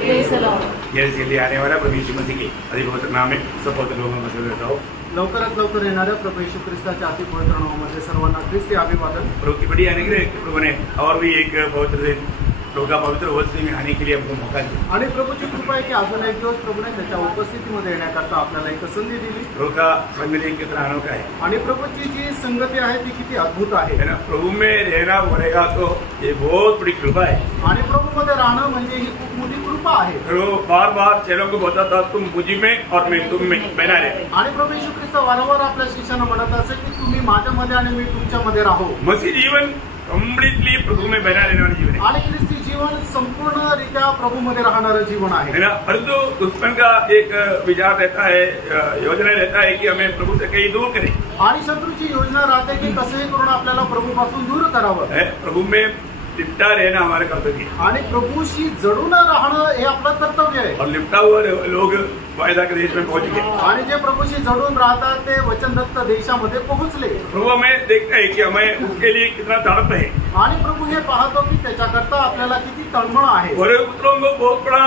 ये जल्दी आने वाला प्रभु यीशु मसीह के अधिपवित्र नाम में सब पवित्र लोगों को मदद देता हूँ। लवकरात लवकर येणाऱ्या प्रभू येशू ख्रिस्ताच्या अति पवित्र नावामध्ये सर्वांना ख्रिस्ती अभिवादन। प्रभु की बड़ी अनुग्रह प्रभु ने और भी एक पवित्र दिन प्रभु का पवित्र उपस्थिति में आने के लिए हमको मौका दिया। आणि प्रभूची कृपा आहे की अजून एक दिवस प्रभूने त्याच्या उपस्थितीमध्ये येण्याकरता आपल्याला एक संधी दिली। प्रभु का संगति कितना अनोखा है आणि प्रभूची जी संगती आहे ती किती अद्भुत आहे ना। प्रभु में रहना पड़ेगा तो ये बहुत बड़ी कृपा है। आणि प्रभूमध्ये राहणं म्हणजे ही खूप मोठी कृपा आहे। तो बार बार चेलों को बताता तुम मुझ में और मैं तुम में बना रहे। आणि प्रभू येशू ख्रिस्त वारंवार आपल्या शिष्यांना म्हणत असे की तुम्ही माझ्यामध्ये आणि मी तुमच्यामध्ये राहो। मसीह जीवन कम्प्लीटली प्रभु में बना रहने वाला जीवन है आणि ख्रिस्ती जीवन संपूर्णरित्या प्रभूमध्ये राहणारं जीवन आहे ना। परंतु दुश्मन का एक विचार रहता है, योजना रहता है कि हमें प्रभु से कहीं दूर करें। आणि शत्रूची योजना राहते की कसेही करून आपल्याला प्रभूपासून दूर करावं। प्रभु में लिपटा रहना हमारा कर्तव्य है आणि प्रभूशी जडून राहणं हे आपलं कर्तव्य आहे। और लिपटा हुआ लोग वायदा के देश में पहुंच गए आणि जे प्रभूशी जडून राहतात ते वचनदत्त देशामध्ये पोहोचले। प्रभु हमें देखता है कि हमें उसके लिए कितना तड़प है आणि प्रभू हे पाहतो की त्याच्याकरता आपल्याला किती तळमळ आहे। और पुत्रों को बहुत बड़ा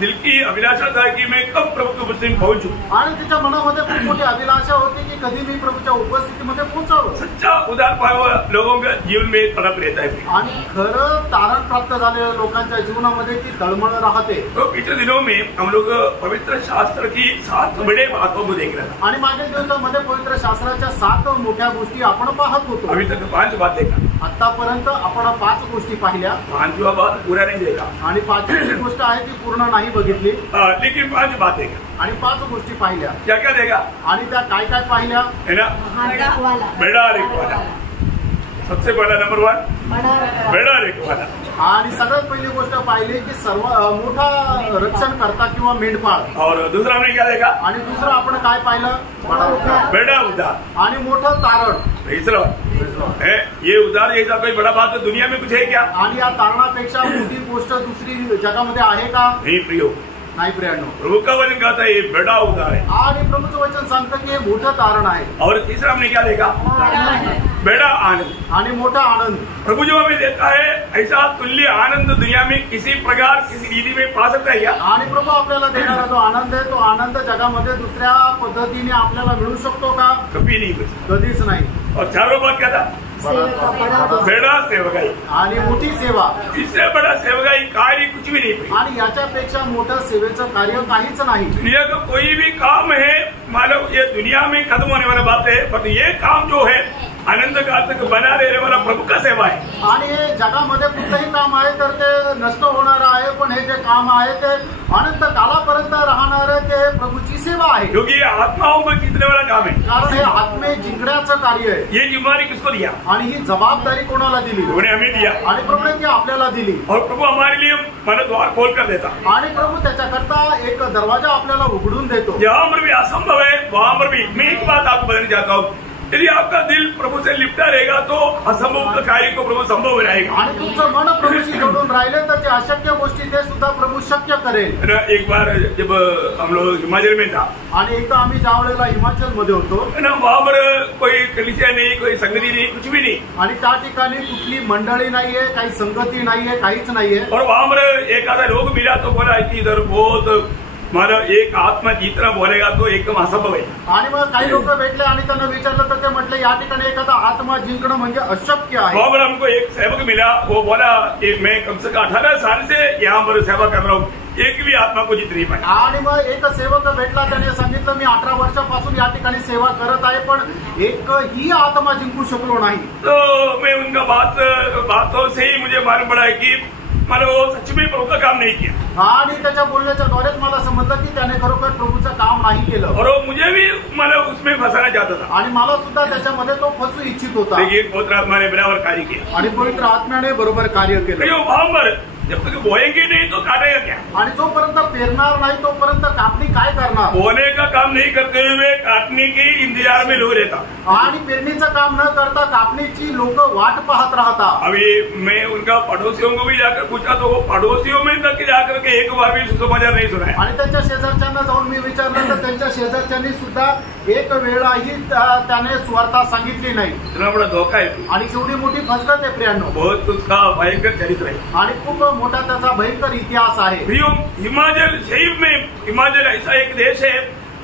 दिल की अभिलाषा था कि मैं कब प्रभु की उपस्थिति में पहुंचूं। आणि त्याच्या मनामध्ये खूप मोठी अभिलाषा होती की कधी मी प्रभूच्या उपस्थितीमध्ये पोहोचावं। सच्चा उदार पाया हुआ लोगों के जीवन में तड़प रहता है आणि खरं तारण प्राप्त झालेल्या लोकांच्या जीवनामध्ये ती तळमळ राहते। तो पिछले दिनों में हम लोग पवित्र शास्त्र की 7 बड़े बातों को देख रहे थे। आणि मागील दिवसामध्ये पवित्र शास्त्राच्या 7 मोठ्या गोष्टी आपण पाहत होतो। अभी तक 5 बात देखा। आतापर्यंत आपण 5 गोष्टी पाहिल्या। 5वीं बात पूरा नहीं देखा आणि 5वी गोष्ट आहे ती पूर्ण नाही बघितली, लेकिन 5 बात देखा आणि 5 गोष्टी पाहिल्या। क्या क्या देखा आणि त्या काय काय पाहिल्या है ना। बेड़ा रेखवाला सबसे पहला नंबर 1 बेड़ा रेखवाला। आणि सगळ्यात पहिली गोष्ट पाहिली की सर्व मोठा रक्षण करता किंवा मेंढपाळ। और दूसरा हमने क्या देखा आणि दुसरं आपण काय पाहिलं बेड़ा उदार आणि मोठं तारण। ये उदार जैसा कोई बड़ा बात तो दुनिया में कुछ है क्या। आणि या तारणापेक्षा मोठी गोष्ट दुसरी जगामध्ये आहे का। नहीं प्रियो नाही प्रियांनो। प्रभु का वचन कहता है ये बड़ा उदार है आणि प्रभूचं वचन सांगतं की हे मोठं तारण आहे। और तीसरा हमने क्या देखा बेड़ा आनंद आणि मोठा आनंद। प्रभु जो हमें देता है ऐसा तुल्य आनंद दुनिया में किसी प्रकार किसी रीति में पा सकता है क्या। आणि प्रभू आपल्याला देणारा जो आनंद आहे तो आनंद जगामध्ये दुसऱ्या पद्धतीने आपल्याला मिळू शकतो का। कभी नहीं कधीच नाही। और चारों बात क्या था बेड़ा सेवकाई आणि मोठी सेवा। इससे बड़ा सेवकाई कार्य कुछ भी नहीं। आणि याच्यापेक्षा मोठं सेवेचं कार्य काहीच नाही। दुनिया का कोई भी काम है मानव ये दुनिया में खत्म होने वाला बात है, पर ये काम जो है आनंद काल तक बना रहने वाला प्रभु का सेवा है। आणि हे जगामध्ये कुठलंही काम आहे तर ते नष्ट होणार आहे, पण हे जे काम आहे ते अनंत कालापर्यंत राहणार ते प्रभूची सेवा आहे। क्योंकि ये आत्माओं को जीतने वाला काम है, कारण हे आत्मे जिंकण्याचं कार्य आहे। ये जिम्मेदारी किसको दिया आणि ही जबाबदारी कोणाला दिली। उन्हें हमें दिया आणि प्रभूने ती आपल्याला दिली। और प्रभु हमारे लिए मन द्वार खोल कर देता आणि प्रभू त्याच्याकरता एक दरवाजा आपल्याला उघडून देतो। जहाँ पर भी असंभव है वहां पर भी मैं एक बात आपको बताना चाहता हूँ, यदि आपका दिल प्रभु से लिपटा रहेगा तो असंभव कार्य को प्रभु संभव बनाएगा। आणि तुमचं मन प्रभूशी जोडून राहिले तर ते अशक्य गोष्टी ते सुद्धा प्रभू शक्य करेल। एक बार जब हम लोग हिमाचल में था आणि एकदा आम्ही ज्या वेळेला हिमाचल मध्ये होतो ना, वहां पर कोई कलिसिया नहीं, कोई संगति नहीं, कुछ भी नहीं। आणि त्या ठिकाणी कुठली मंडळी नाहीये, काही संगती नाहीये, काहीच नाहीये। और वहां पर एक आधा लोग मिला तो बोला कि इधर बहुत मानो एक आत्मा जितना बोलेगा तो एकदम असंभव है। आणि मग काही लोक भेटले आणि त्यांना विचारलं तर ते म्हटले या ठिकाणी एखादा आत्मा जिंकणं म्हणजे अशक्य आहे। वहां पर हमको एक सेवक मिला, वो बोला कि मैं कम से कम 18 साल से यहाँ पर सेवा कर रहा हूँ, एक भी आत्मा को जीत नहीं पाई। आणि मग एक सेवक भेटला, त्याने सांगितलं मी 18 वर्षापासून या ठिकाणी सेवा करत आहे पण एकही आत्मा जिंकू शकलो नाही। तो मैं उनका बातों से ही मुझे मालूम पड़ा है कि मानो सच में प्रभु का काम नहीं किया। आणि त्याच्या बोलण्याच्या द्वारेच मला समजलं की त्याने खरोखर प्रभूचं काम नाही केलं। और वो मुझे भी मानो उसमें फंसाना चाहता था आणि मला सुद्धा त्याच्यामध्ये तो फसू इच्छित होता। लेकिन पवित्र आत्मा ने बराबर कार्य किया आणि पवित्र आत्म्याने बरोबर कार्य केलं। वहां पर जब तक बोएंगे नहीं तो काटेगा क्या। आणि जोपर्यंत पेरणार नाही तोपर्यंत कापणी काय करणार। बोने का काम नहीं करते हुए काटने के इंतजार में लोग रहता। आणि पेरणीचं काम न करता कापणीची लोक वाट पाहत राहतात। अभी मैं उनका पड़ोसियों को भी जाकर पूछा तो वो पड़ोसियों में तक जाकर के एक बार भी सुसमाचार नहीं सुना है। आणि त्यांच्या शेजारच्यांना जाऊन मी विचारलं तर त्यांच्या शेजारच्यांनी सुद्धा एक वेळाही त्याने सुवार्ता सांगितली नाही। इतना बड़ा धोखा है आणि केवढी मोठी फसगत आहे प्रियांनो, बहुत उसका भयंकर चरित्र है आणि खूप मोठा त्याचा भयंकर इतिहास आहे। प्रियो, हिमाचल शरीफ में हिमाचल ऐसा एक देश है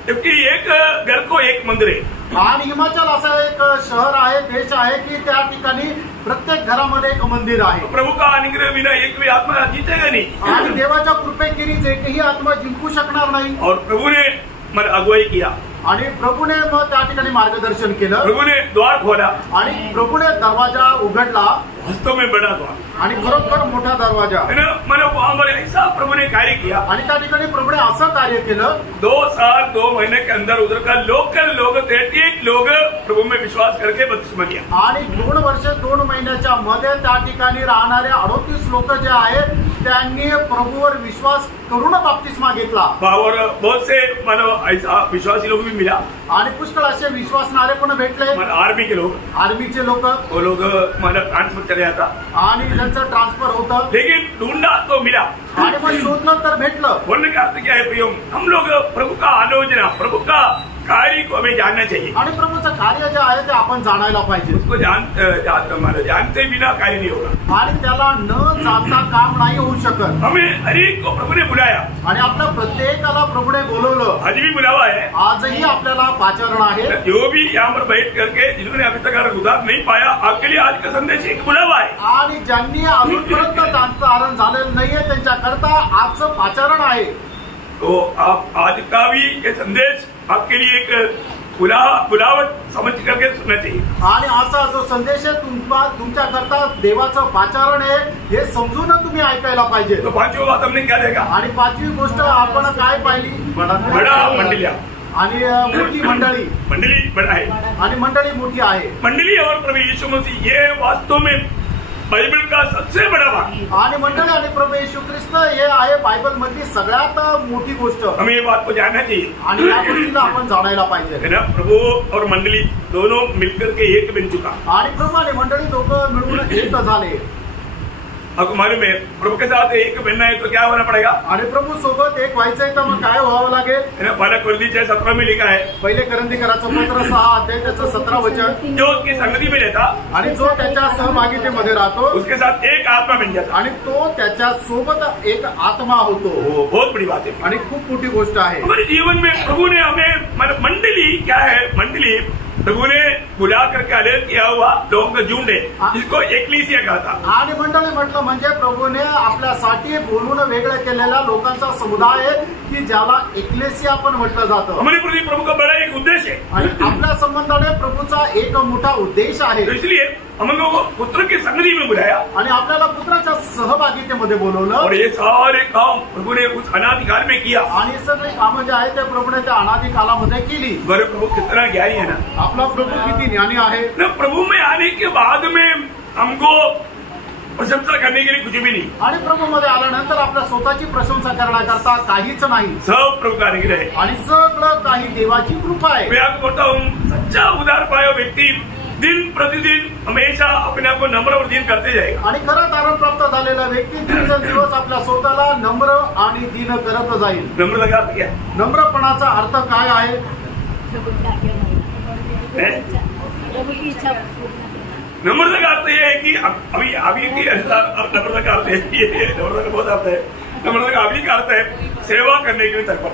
जबकि एक घर को एक मंदिर है। आणि हिमाचल असं एक शहर आहे, देश आहे की त्या ठिकाणी प्रत्येक घरामध्ये एक मंदिर आहे। प्रभु का अनुग्रह बिना एक भी आत्मा जीतेगा नहीं, आणि देवाच्या कृपेखेरीज एकही आत्मा जिंकू शकणार नाही। और प्रभु ने मन अगुवाई किया, आणि प्रभूने मग त्या ठिकाणी मार्गदर्शन केलं, प्रभु ने द्वार खोला आणि प्रभूने दरवाजा उघडला, वास्तव में बड़ा द्वार आणि खरोखर मोठा दरवाजा। है ना। मैंने वहां पर ऐसा प्रभु ने कार्य किया, आणि त्या ठिकाणी प्रभूने असं कार्य केलं, 2 साल 2 महीने के अंदर उधर का लोकल लोग 38 लोग प्रभु में विश्वास करके बपतिस्मा लिया। आणि 2 वर्ष 2 महिन्याच्या मध्ये त्या ठिकाणी राहणारे 38 लोक जे आहेत त्यांनी प्रभूवर विश्वास करून बपतिस्मा घेतला। और बहुत से मानव ऐसा विश्वासी लोग भी मिला, आणि पुष्कळ असे विश्वासणारे पण भेटले, आर्मी के लोग, आर्मीचे लोक, वो लोग मानव ट्रांसफर चले जाता, आणि त्यांचं ट्रान्सफर होतं, लेकिन ढूंढा तो मिला। आणि मग शोधलं तर भेटलं। बोलने का अर्थ क्या है प्रियो, हम लोग प्रभु का आलोचना, प्रभु का कार्य को हमें जानना चाहिए। आणि प्रभूचं कार्य जे आहे ते आपण जाणायला पाहिजे। उसको जानते बिना कार्य नहीं होगा, आणि त्याला न जाणता काम नाही होऊ शकत। हमें हर एक को प्रभु ने बुलाया, आणि आपल्या प्रत्येकाला प्रभूने बोलवलं, आज भी बुलावा है, आजही आपल्याला पाचारण आहे। जो भी यहाँ पर बैठ करके जिन्होंने अभी तक उद्धार नहीं पाया, आपके लिए आज का संदेश एक बुलावा है। आणि ज्यांनी अजूनपर्यंत त्यांचं आरण झालेलं नाहीये त्यांच्याकरता आजचं पाचारण आहे। तो आप आज का भी ये संदेश आपके लिए एक बुलावट समझ करके सुनना चाहिए। आणि आजचा जो संदेश आहे तुमच्याकरता देवाचं पाचारण आहे हे समजून तुम्ही ऐकायला पाहिजे। तो 5वीं बात हमने क्या देखा, आणि 5वी गोष्ट आपण काय पाहिली, बड़ा मंडलिया, आणि मोठी मंडळी, मंडली बड़ा है, आणि मंडळी मोठी आहे। मंडली और प्रभु यीशु मसीह ये वास्तव में बाइबल का सबसे बड़ा भाग। आणि मंडळी आणि प्रभू येशू ख्रिस्त हे आहे बायबल मधली सगळ्यात मोठी गोष्ट। हमें ये बात को जानना चाहिए, आणि या गोष्टीला आपण जाणायला पाहिजे, है ना। प्रभु और मंडली दोनों मिलकर के एक बन चुका, आणि प्रभू आणि मंडळी दोघं मिळून एक झाले। आपको मालूम है प्रभु के साथ एक बनना है तो क्या होना पड़ेगा, आणि प्रभू सोबत एक व्हायचंय तर मग काय व्हावं लागेल, है ना। पहला कोरिन्थियों 17 में लिखा है, पहिले करंथीकराचं पत्र 6 अध्याय त्याचं 17 वचन, जो उसकी संगति में रहता, आणि जो त्याच्या सहभागितेमध्ये राहतो उसके साथ एक आत्मा बन जाता, आणि तो त्याच्या सोबत एक आत्मा होतो। वो बहुत बड़ी बात है, आणि खूप मोठी गोष्ट आहे। हमारे जीवन में प्रभु ने हमें मंडली क्या है, मंडली प्रभु ने बुला करके अलग किया हुआ लोगों का झुंड है, जिसको एक्लीसिया कहता। आणि मंडळी म्हटलं म्हणजे प्रभूने आपल्यासाठी बोलून वेगळं केलेल्या लोकांचा समुदाय आहे की ज्याला एक्लेसिया पण म्हटलं जातं। हमारे प्रति प्रभु का बड़ा एक उद्देश्य है, आणि आपल्या संबंधाने प्रभूचा एक मोठा उद्देश आहे। तो इसलिए हम लोगों को पुत्र की संगति में बुलाया, आणि आपल्याला पुत्राच्या सहभागितेमध्ये बोलवलं, और ये सारे काम प्रभु ने उस अनादि काल में किया। आणि सगळी कामं जे आहेत ते प्रभूने त्या अनादि कालामध्ये केली। बड़े प्रभु कितना ज्ञानी है ना, आपला प्रभू किती ज्ञानी आहे ना। प्रभु में आने के बाद में हमको प्रशंसा करने के लिए कुछ भी नहीं, आणि प्रभूमध्ये आल्यानंतर आपल्या स्वतःची प्रशंसा करण्याकरता काहीच नाही, सब प्रभु का अनुग्रह है, आणि सगळं काही देवाची कृपा आहे। मैं आपको बोलता हूँ, सच्चा उदार पाया व्यक्ति दिन प्रतिदिन हमेशा अपने आप को नम्र और दीन करते जाएगा। आणि खरा तारण प्राप्त झालेला व्यक्ती दिवसेंदिवस आपल्या स्वतःला नम्र आणि दीन करत जाईल। नम्रता का अर्थ क्या है? नम्रपणाचा अर्थ काय आहे? नम्रता का अर्थ यह है कि अभी की नम्रता का अर्थ है, नम्रता का बहुत अर्थ है। नम्रता का अभी का अर्थ है सेवा करने के लिए तत्पर।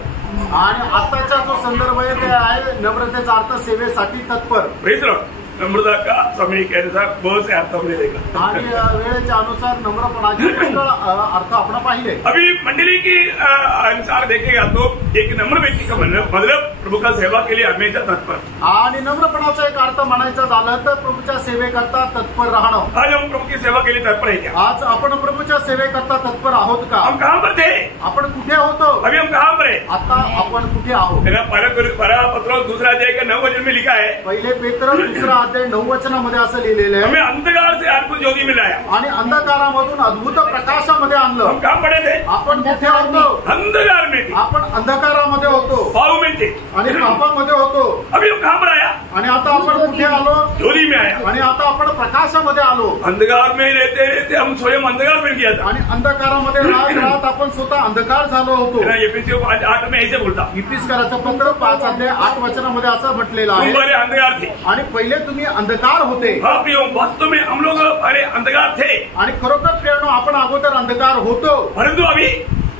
आणि आताचा जो संदर्भ आहे ते आहे नम्रतेचा अर्थ सेवेसाठी तत्पर। Praise Lord. नम्रता का समय के अनुसार बहुत से अर्थ हमने देखा, आणि वेळेच्या अनुसार नम्रपणाचे अर्थ आपण पाहिले। अभी मंडली के अनुसार देखेगा तो एक नम्र व्यक्ति का मतलब प्रभु का सेवा के लिए हमेशा तत्पर। आणि नम्रपणाचा एक अर्थ म्हणायचा झालं तर प्रभूच्या सेवेकरता तत्पर राहणं। आज हम प्रभु की सेवा के लिए तत्पर है क्या? आज आपण प्रभूच्या सेवेकरता तत्पर आहोत का? हम कहाँ पर थे? आपण कुठे होतो? अभी हम कहाँ पर है? आता आपण कुठे आहोत? पहला पत्र 2 अध्याय का 9 वचन में लिखा है, पहिले पेत्र 2 अध्याय 9 वचनामध्ये असं लिहिलेलं आहे, हमें अंधकार से अद्भुत ज्योति में लाया, आणि अंधकारामधून अद्भुत प्रकाशामध्ये आणलं। हम कहाँ पड़े थे? आपण कुठे होतो? अंधकार में थे, आपण अंधकारामध्ये होतो, पाव में थे, आणि पापामध्ये होतो. अभी हम कहाँ पर आया? आणि आता आपण कुठे आलो? ज्योति में आया. आणि आता आपण प्रकाशामध्ये आलो. अंधकार में रहते रहते हम स्वयं अंधकार बन गया था. आणि अंधकारामध्ये राहत राहत आपण स्वतः अंधकार झालो होतो. एफएससी 5:8 में ऐसे बोलता. इफिसकाराचं पत्र 5:8 वचनामध्ये असं म्हटलेलं तुम आहे. पहले अंधकार थे. आणि पहिले तुम्ही अंधकार होते. हाँ प्रियो, वास्तव में हम लोग पहले अंधकार थे. आणि खरोखर प्रियानो आपण अगोदर अंधकार होतो. परंतु अभी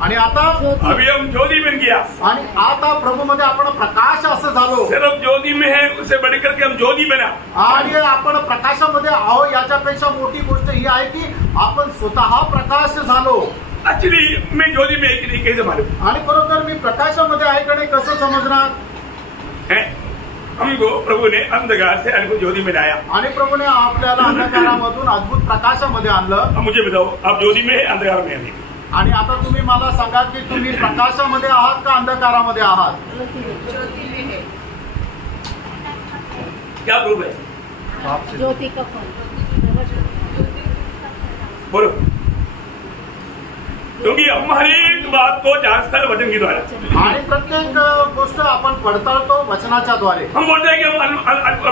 आणि आता अभी हम ज्योति बन गया. आणि आता प्रभूमध्ये आपण प्रकाश असं झालो. सिर्फ ज्योति में है, उससे बढ़ करके हम ज्योति बना. आणि आपण प्रकाशामध्ये आहो. याच्यापेक्षा मोठी गोष्ट ही आहे की आपण स्वतः प्रकाश झालो. एक्चुअली मैं ज्योति में एक नहीं कैसे मालूम. आणि बरोबर मी प्रकाशामध्ये आहे का नाही कसं समजणार. हमको प्रभु ने अंधकार से हमको ज्योति में लाया. आणि प्रभूने आपल्याला अंधकारामधून अद्भुत प्रकाशामध्ये आणलं. अब मुझे बताओ, आप ज्योति में है अंधकार में है? आणि आता तुम्ही मला सांगा की तुम्ही प्रकाशामध्ये आहात का अंधकारामध्ये आहात. क्या प्रूफ है? ज्योति का फल. बोलो. क्योंकि हम हर एक बात को जांचते हैं वचन के द्वारा. आणि प्रत्येक गोष्ट आपण पडताळतो वचनाच्या द्वारे. हम बोलते हैं कि हम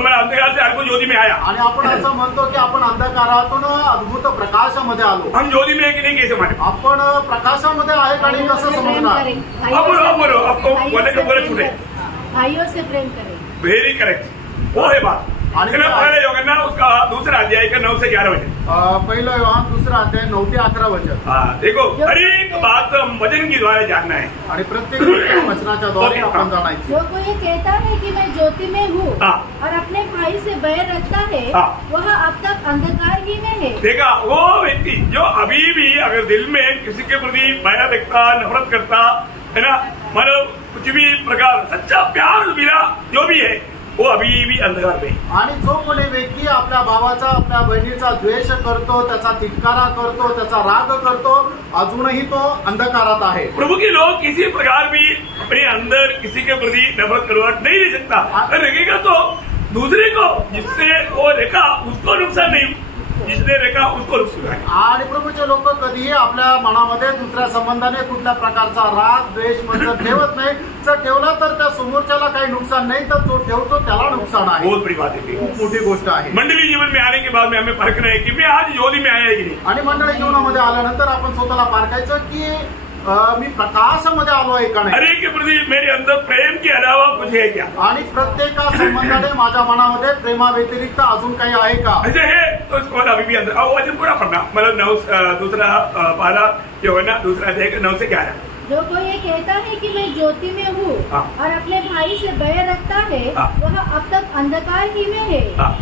अंधकार से हमको ज्योति में आया. आणि आपण असं म्हणतो की आपण अंधकारातून अद्भुत प्रकाशामध्ये आलो. हम ज्योति में है कि नहीं कैसे माने? आपण प्रकाशामध्ये आहे का नाही कसं समजणार. अब बोलो आपको बोले के बोले छूटे. भाइयों से प्रेम करें. वेरी करेक्ट, वो है बात. पहले योगना उसका दूसरा अध्याय का 9 से 11 वचन. पहिलं योहान 2 अध्याय 9 ते 11 वचन. हाँ देखो, हर एक बात वचन के द्वारा जानना है. आणि प्रत्येक गोष्ट वचनाच्या द्वारे आपण जाणायची. जो कोई ये कहता है कि मैं ज्योति में हूँ और अपने भाई से बैर रखता है, वह अब तक अंधकार ही में है. देखा, वो व्यक्ति जो अभी भी अगर दिल में किसी के प्रति बैर रखता, नफरत करता है ना, मतलब कुछ भी प्रकार सच्चा प्यार बिना जो भी है, वो अभी भी अंधकार में. आणि जो कोणी व्यक्ती आपल्या भावाचा आपल्या बहिणीचा द्वेष करतो, त्याचा तिटकारा करतो, त्याचा राग करतो, अजूनही तो अंधकारात आहे. प्रभु के लोग किसी प्रकार भी अपने अंदर किसी के प्रति नफरत करवट नहीं दे सकता. अगर रखेगा तो दूसरे को, जिससे वो रेखा उसको नुकसान नहीं, जिसने रेखा उसको नुकसान है. आणि प्रभूचे लोक कधीही आपल्या मनामध्ये दुसऱ्या संबंधाने कुठल्या प्रकारचा राग द्वेष म्हणजे ठेवत नाही. जर ठेवला तर त्या समोरच्याला काही नुकसान नाही, तर जो ठेवतो त्याला नुकसान आहे. बहुत बड़ी बात है, खूप मोठी गोष्ट आहे. मंडली जीवन में आने के बाद में हमें परखना है कि मैं आज ज्योति में आया है कि नहीं. आणि मंडळी जीवनामध्ये आल्यानंतर आपण स्वतःला पारखायचं की मी प्रकाशामध्ये आलो आहे का नाही. हर एक के प्रति मेरे अंदर प्रेम के अलावा कुछ है क्या. आणि प्रत्येक संबंधाने माझ्या मनामध्ये प्रेमा व्यतिरिक्त अजून काही आहे का. ऐसे है तो उसको अभी भी अंदर वचन पूरा पढ़ना. मतलब 9 दूसरा पारा जो है ना, दूसरा अध्याय 9 से 11. जो कोई ये कहता है कि मैं ज्योति में हूँ और अपने भाई से बैर रखता है, वह अब तक अंधकार ही में है.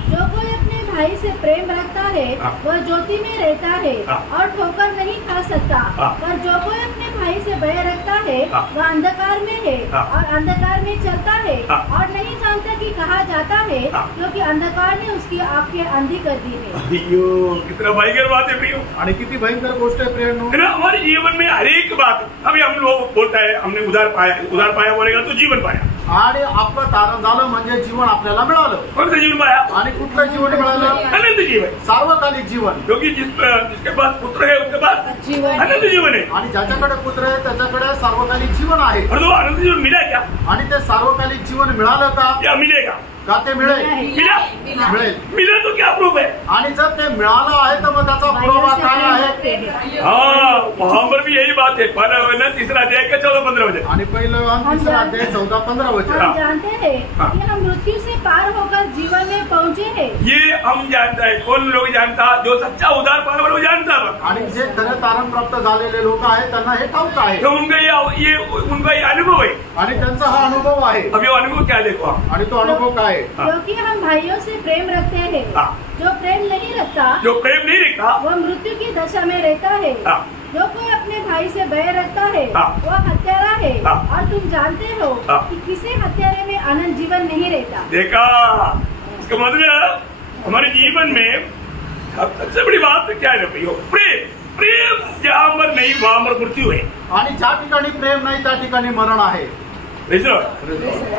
जो कोई अपने भाई से प्रेम रखता है, वह ज्योति में रहता है और ठोकर नहीं खा सकता. पर जो कोई अपने भाई से बैर रखता है, वह अंधकार में है और अंधकार में चलता है और नहीं जानता कि कहाँ जाता है, क्योंकि अंधकार ने उसकी आंखें अंधी कर दी है. कितना भयंकर बात है प्रियो. आणि किती भयंकर गोष्ट आहे प्रियांनो. हमारे जीवन में हर एक बात, अभी हम लोग बोलता है हमने उधार पाया बोलेगा तो जीवन पाया. आणि आपलं तारण झालं म्हणजे जीवन आपल्याला मिळालं. कोणतं जीवन पाया? आणि कुठलं जीवन मिळालं. अनंत जीवन, सार्वकालिक जीवन. क्योंकि जिसके पास पुत्र है उसके पास अनंत जीवन है. आणि ज्याच्याकडे पुत्र आहे त्याच्याकडे सार्वकालिक जीवन आहे. और तो अनंत जीवन मिला क्या? आणि ते सार्वकालिक जीवन मिळालं का? क्या मिलेगा? का ते मिळेल. मिळेल. मिले तो क्या प्रूफ है? आणि जर ते मिळालं आहे तर मग त्याचा पुरावा काय आहे. हाँ, वहां पर भी यही बात है. पहला 3 अध्याय का 14-15 वचन. आणि पहिलं 3 अध्याय 14-15 वचन. हम जानते हैं कि हम मृत्यु से पार होकर जीवन में पहुँचे हैं. ये हम जानता है. कौन लोग जानता? जो सच्चा उधार पाया वो जानता. आणि जे खरं तारण प्राप्त झालेले लोक आहेत त्यांना हे ठाऊक आहे. तो उनका ये अनुभव है. आणि त्यांचा हा अनुभव आहे. अब ये अनुभव क्या देखो. आणि तो अनुभव काय. क्योंकि हम भाइयों से प्रेम रखते हैं. जो प्रेम नहीं रखता, वो मृत्यु की दशा में रहता है. जो कोई अपने भाई से बैर रखता है, वह हत्यारा है. और तुम जानते हो कि किसी हत्यारे में अनंत जीवन नहीं रहता. देखा, इसका मतलब हमारे जीवन में सबसे बड़ी बात क्या है भैया? प्रेम. प्रेम जहाँ पर नहीं वहां पर मृत्यू है. आणि ज्या ठिकाणी प्रेम नाही त्या ठिकाणी मरण आहे. है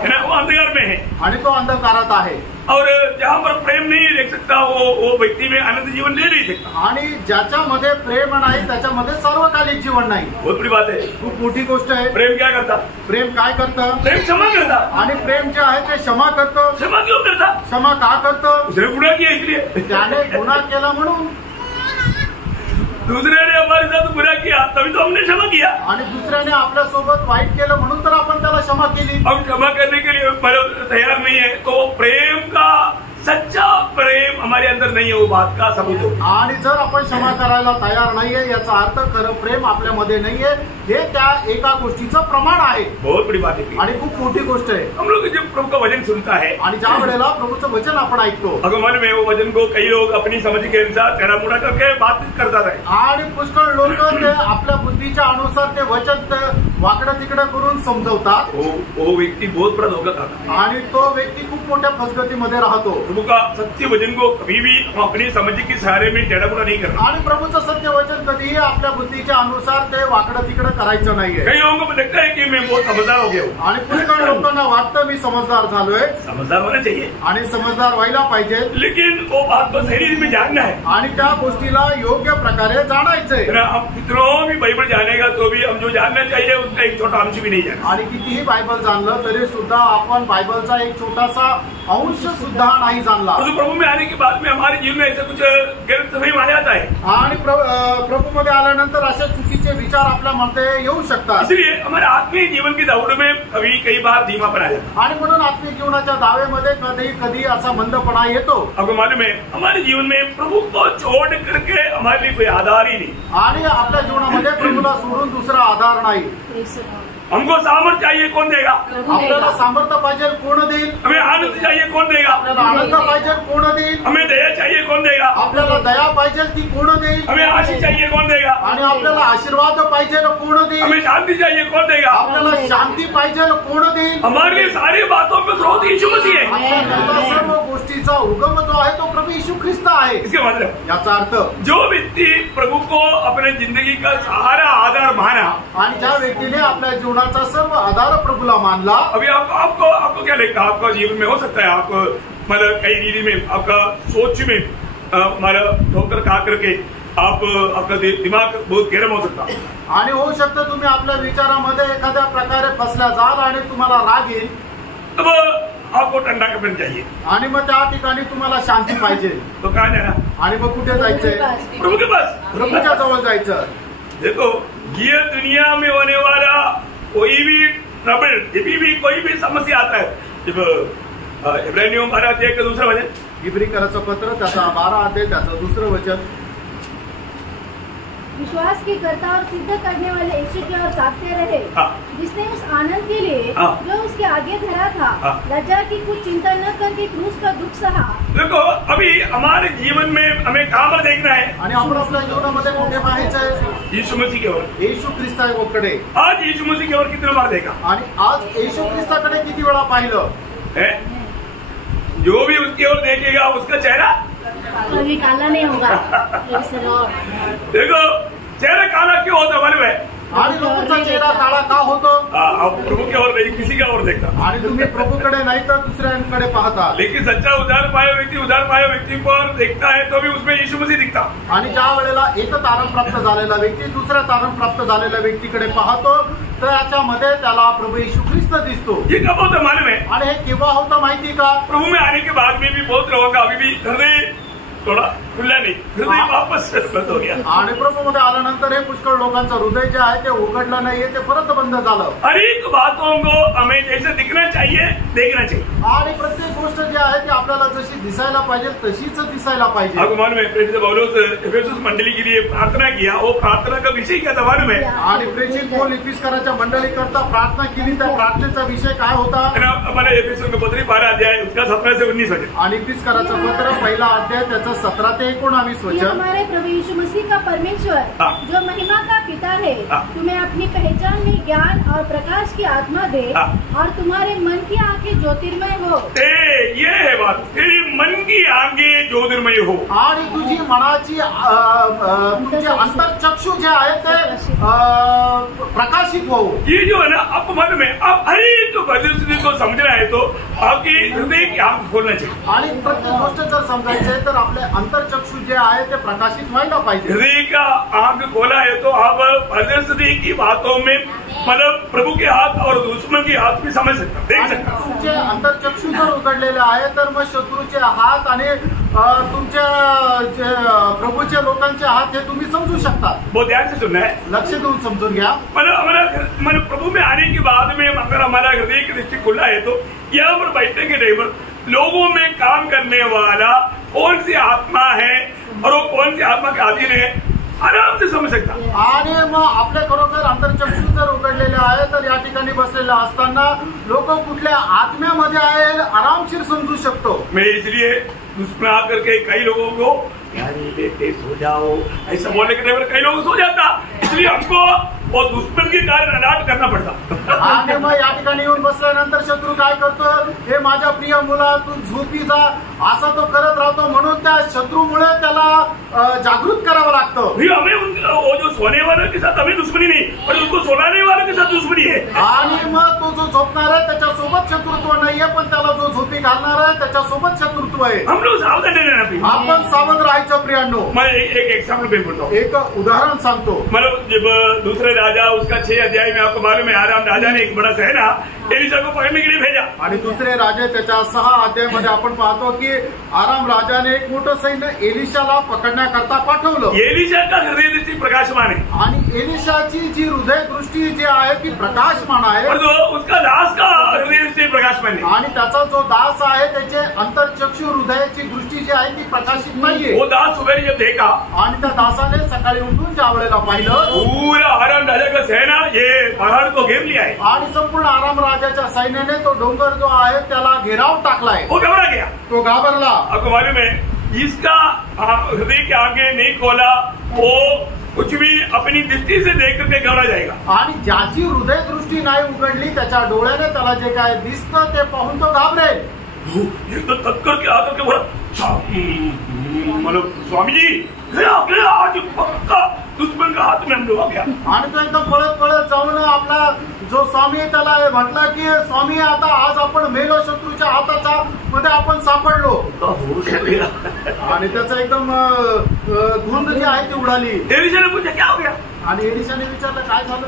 ना, वो अंधकार में है आणि तो अंधकारात आहे. और जहाँ पर प्रेम नहीं देख सकता वो व्यक्ति में आनंद जीवन ले नहीं सकता. आणि ज्याच्यामध्ये प्रेम नाही त्याच्यामध्ये सर्वकालिक जीवन नाही. बहुत बड़ी बात है. खूप मोठी गोष्ट आहे. प्रेम क्या करता? प्रेम काय करतं? प्रेम क्षमा करता. आणि प्रेम जे आहे ते क्षमा करतं. क्षमा क्यों करता? क्षमा का करतं? उसने गुनाह किया इसलिए. त्याने गुन्हा केला म्हणून. दूसरे ने हमारे साथ बुरा किया तभी तो हमने क्षमा किया. आणि दुसऱ्याने आपल्या सोबत वाईट केलं म्हणून तर आपण त्याला क्षमा केली. हम क्षमा करने के लिए तैयार नहीं है तो प्रेम का सच्चा प्रेम हमारे अंदर नहीं है, वो बात का सबूत हो. आणि जर आपण क्षमा करायला तयार नाहीये याचा अर्थ खरं प्रेम आपल्यामध्ये नाहीये हे त्या एका गोष्टीचं प्रमाण आहे. बहुत बड़ी बात है आणि खूप मोठी गोष्ट आहे. हम लोग जब प्रभु का वचन सुनता है आणि ज्या वेळेला प्रभूचं वचन आपण ऐकतो अगर मन में वो वचन को कई लोग अपनी समझ के अनुसार टेढ़ा मुड़ा करके बातचीत करता रहे आणि पुष्कळ लोक ते आपल्या बुद्धीच्या अनुसार ते वचन वाकडं तिकडं करून समजवतात. वो व्यक्ति बहुत बड़ा धोखा खाता. आणि तो व्यक्ती खूप मोठ्या फसगतीमध्ये राहतो. प्रभु का सत्य वचन को कभी भी हम अपनी समझ के सहारे में टेढ़ा मुड़ा नहीं करना. आणि प्रभूचं सत्य वचन कधीही आपल्या बुद्धीच्या अनुसार ते वाकडं तिकडं करायचं नाहीये. कई लोगों को लगता है कि मैं बहुत समझदार हो गया हूँ. आणि पुष्कळ लोकांना वाटतं मी समजदार झालोय. समझदार होना चाहिए आणि समजदार व्हायला पाहिजे. लेकिन वो बात को सही रीति में जानना है आणि त्या गोष्टीला योग्य प्रकारे जाणायचंय. हम कितनों भी बाइबल जानेगा तो भी हम जो जानना चाहिए उसका एक छोटा अंश भी नहीं जाना. आणि कितीही बायबल जाणलं तरी सुद्धा आपण बायबलचा एक छोटासा अंश सुद्धा नाही जाणला. तो प्रभु में आने के बाद में हमारे जीवन में ऐसा कुछ गलत समय माना जाता है. आणि प्रभू मध्ये आल्यानंतर असे चुकीचे विचार आपल्यामध्ये येऊ शकतात. इसलिए हमारे आत्मीय जीवन की दौड़ में कई बार धीमापन आ जाता है. आणि म्हणून आत्मिक जीवनाच्या दावेमध्ये कधी कधी असा मंदपणा येतो. आपको मालूम है हमारे जीवन में प्रभु को छोड़ करके हमारे लिए कोई आधार ही नहीं. आणि आपल्या जीवनामध्ये प्रभूला सोडून दुसरा आधार नाही. हमको सामर्थ्य चाहिए कौन देगा? आपल्याला सामर्थ्य पाहिजे कोण देईल? हमें आनंद चाहिए कौन देगा? आपल्याला आनंद पाहिजे कोण देईल? हमें दया चाहिए कौन देगा? आपल्याला दया पाहिजे ती कोण देईल? हमें आशीष चाहिए कौन देगा? आणि आपल्याला आशीर्वाद पाहिजे कोण देईल? हमें शांति चाहिए कौन देगा? आपल्याला शांती पाहिजे कोण देईल? हमारे लिए सारी बातों में स्रोत यीशु मसीह है. आपल्या सर्व गोष्टीचा उगम जो आहे तो प्रभू यीशु ख्रिस्त आहे. इसके मतलब याचा अर्थ जो व्यक्ति प्रभु को अपने जिंदगी का सारा आधार माना आणि ज्या व्यक्तीने आपल्या जीवनाचा सर्व आधार प्रभूला मानला. अभी आपको क्या लगता है आपका जीवन में हो सकता है आप मतलब कई रीति में आपका सोच में मतलब ठोकर खा करके आपका दिमाग बहुत गरम हो सकता है. आणि होऊ शकतं तुम्ही आपल्या विचारामध्ये एखाद्या प्रकारे फसल्या जाल आणि तुम्हाला राग येईल. अब आपको ठंडा करना चाहिए आणि मग त्या ठिकाणी तुम्हाला शांती पाहिजे. तो कहाँ जाना? आणि मग कुठे जायचंय? प्रभु के पास. प्रभूच्या जवळ जायचं. देखो ये दुनिया में होने वाला कोई भी ट्रबल जब भी कोई भी समस्या आता है जब इब्रानियों 12 अध्याय का दूसरा वचन इब्रिकराचं पत्र त्याचा 12 अध्याय त्याचं दुसरं वचन. विश्वास की कर्ता और सिद्ध करने वाले यीशु की ओर ताकते रहे जिसने उस आनंद के लिए जो उसके आगे धरा था लज्जा की कुछ चिंता न करके क्रूस का दुख सहा. देखो अभी हमारे जीवन में हमें कहाँ पर देखना है? आणि आपण आपल्या जीवनामध्ये कुठे पाहायचंय? यीशु मसीह की ओर. येशू ख्रिस्ताकडे. आज यीशु मसीह की ओर कितना बार देखा? आणि आज येशू ख्रिस्ताकडे किती वेळा पाहिलं? जो भी उसकी ओर देखेगा उसका चेहरा कभी काला नहीं होगा. देखो चेहरा काला क्यों होता मालूम है? आणि लोकांचा चेहरा काळा का होतो? आप प्रभु की ओर नहीं किसी का ओर देखता. आणि तुम्ही प्रभूकडे नाही तर दुसऱ्यांकडे पाहता. लेकिन सच्चा उद्धार पाया व्यक्ति पर देखता है तो भी उसमें यीशु मसीह दिखता. आणि ज्या वेळेला एक तारण प्राप्त झालेला व्यक्ती दुसऱ्या तारण प्राप्त झालेल्या व्यक्तीकडे पाहतो तर याच्यामध्ये त्याला प्रभू येशू ख्रिस्त दिसतो. ये कब होता मालूम है? आणि हे केव्हा होतं माहिती का? प्रभु में आने के बाद में भी बहुत लोगों का अभी भी हृदय थोड़ा खुला नहीं, हृदय वापस बंद हो गया. आणि प्रभूमध्ये आल्यानंतर हे पुष्कळ लोकांचं हृदय जे आहे ते उघडलं नाहीये ते परत बंद झालं. अनेक बातों को हमें जैसे दिखना चाहिए देखना चाहिए. आणि प्रत्येक गोष्ट जी आहे ती आपल्याला जशी दिसायला पाहिजे तशीच दिसायला पाहिजे. आपको मालूम है प्रेषित पौलुस एफेसुस मंडली के लिए प्रार्थना किया. वो प्रार्थना का विषय क्या था मालूम है? आणि प्रेषित पौल इफिसकराच्या मंडळी करता प्रार्थना केली. त्या प्रार्थनेचा विषय काय होता? हमारे एफेसुस का पत्र 12 अध्याय उसका 17 से 19 वचन. आणि इफिसकराचं पत्र पहिला अध्याय त्याचा 17 ते 19 वचन. हमारे प्रभु यीशु मसीह का परमेश्वर जो महिमा का पिता है तुम्हें अपनी पहचान में ज्ञान और प्रकाश की आत्मा दे और तुम्हारे मन की आंखें ज्योतिर्मय हो। ये है बात, तेरी मन की आंखें ज्योतिर्मय हो आणि तुझी मनाची तुमचे अंतरचक्षु जे आहे ते प्रकाशित हो। ये जो है ना, आपको मालूम है, आप हर एक परिस्थिति को समझना है तो आपकी हृदय की आंख खोलना चाहिए। आणि प्रत्येक गोष्ट जर समजायची आहे तर आपले अंतरचक्षु जे आहे ते प्रकाशित व्हायला पाहिजे। हृदय का आंख खोला है तो आप परिस्थिति की बातों में मतलब प्रभु के हाथ और दुश्मन के हाथ भी समझ सकता, देख सकता। तुमचे अंतरचक्षु जर उघडलेले आहे तर मग शत्रूचे हात आणि तुमच्या प्रभूच्या लोकांचे हात हे तुम्ही समजू शकता। बहुत ध्यान से सुनना है, लक्ष देऊन समजून घ्या। मतलब प्रभु में आने के बाद में अगर हमारा हृदय की दृष्टि खुला है तो यहाँ पर बैठने के टाइम पर लोगों में काम करने वाला कौन सी आत्मा है और वो कौन सी आत्मा के अधीन है आराम से समझ सकता। आणि मग आपल्या खरोखर अंतरचक्षु जर उघडलेले आहे तर या ठिकाणी बसलेले असताना लोक कुठल्या आत्म्यामध्ये आहे आरामशीर समजू शकतो। मैं इसलिए दुश्मन आकर के कई लोगों को यानी बेटे सो जाओ ऐसा बोलने के टाइम पर कई लोग सो जाता, इसलिए हमको वो दुश्मन के कारण अनाट करना पड़ता। आणि मग या ठिकाणी येऊन बसल्यानंतर शत्रू काय करतो, हे माझ्या प्रिय मुला तू झोपी जा असा तो करत राहतो, म्हणून त्या शत्रूमुळे त्याला जागृत करावं लागतं। हमें वो जो सोने वालों के साथ हमें दुश्मनी नहीं, पर उसको सोलाने वालों के साथ दुश्मनी है। आणि मग तो जो झोपणार आहे त्याच्यासोबत शत्रुत्व नाहीये, पण त्याला जो झोपी घालणार आहे त्याच्यासोबत शत्रुत्व आहे। हम लोग सावधान रहना, आपण सावध राहायचं प्रियांनो। मैं एक एग्जाम्पल पे बोलता हूँ, एक उदाहरण सांगतो। मतलब जब दूसरे राजा उसका 6 अध्याय में आपको मालूम है, आराम राजा ने एक बड़ा सेना एलिशा को पकड़ने के लिए भेजा। आणि दुसरे राजे त्याच्या 6 अध्यायामध्ये आपण पाहतो की आराम राजाने एक मोठं सैन्य एलिशाला पकडण्याकरता पाठवलं। एलिशा का हृदय दृष्टि प्रकाशमान है आणि एलिशाची जी हृदय दृष्टी जी आहे ती प्रकाशमान आहे, और उसका दास का हृदय दृष्टि प्रकाशमान है। आणि त्याचा जो दास आहे त्याचे अंतरचक्षु हृदयाची दृष्टी जी आहे ती प्रकाशित नाहीये। वो दास सुबह जब देखा, आणि त्या दासाने सकाळी उठून ज्या वेळेला पाहिलं पूरा आराम राजा का सेना ये पहाड़ को घेर लिया है, आणि संपूर्ण आराम राजाच्या सैन्याने तो डोंगर जो आहे त्याला घेराव टाकलाय। वो घबरा गया, तो घाबरला। आपको मालूम है, इसका हृदय के आगे नहीं खोला, वो कुछ भी अपनी दृष्टि से देख करके घबरा जाएगा। आणि ज्याची हृदय दृष्टी नाही उघडली त्याच्या डोळ्याने त्याला जे काय दिसतं ते पाहून तो घाबरेल। एकदम तत्कर के आकर के बोला, मतलब स्वामी जी गया आज पक्का दुश्मन का हाथ में हम लोग आ गया। आणि तो एकदम पळत पळत जाऊन आपला जो स्वामी आहे त्याला म्हटलं की स्वामी आता आज आपण मेलो, शत्रूच्या हाताचा मध्ये आपण सापडलो। आणि त्याचं एकदम धुंद जी आहे ती उडाली। एलिशाने पूछा क्या हो गया, आणि एलिशाने विचारलं काय झालं।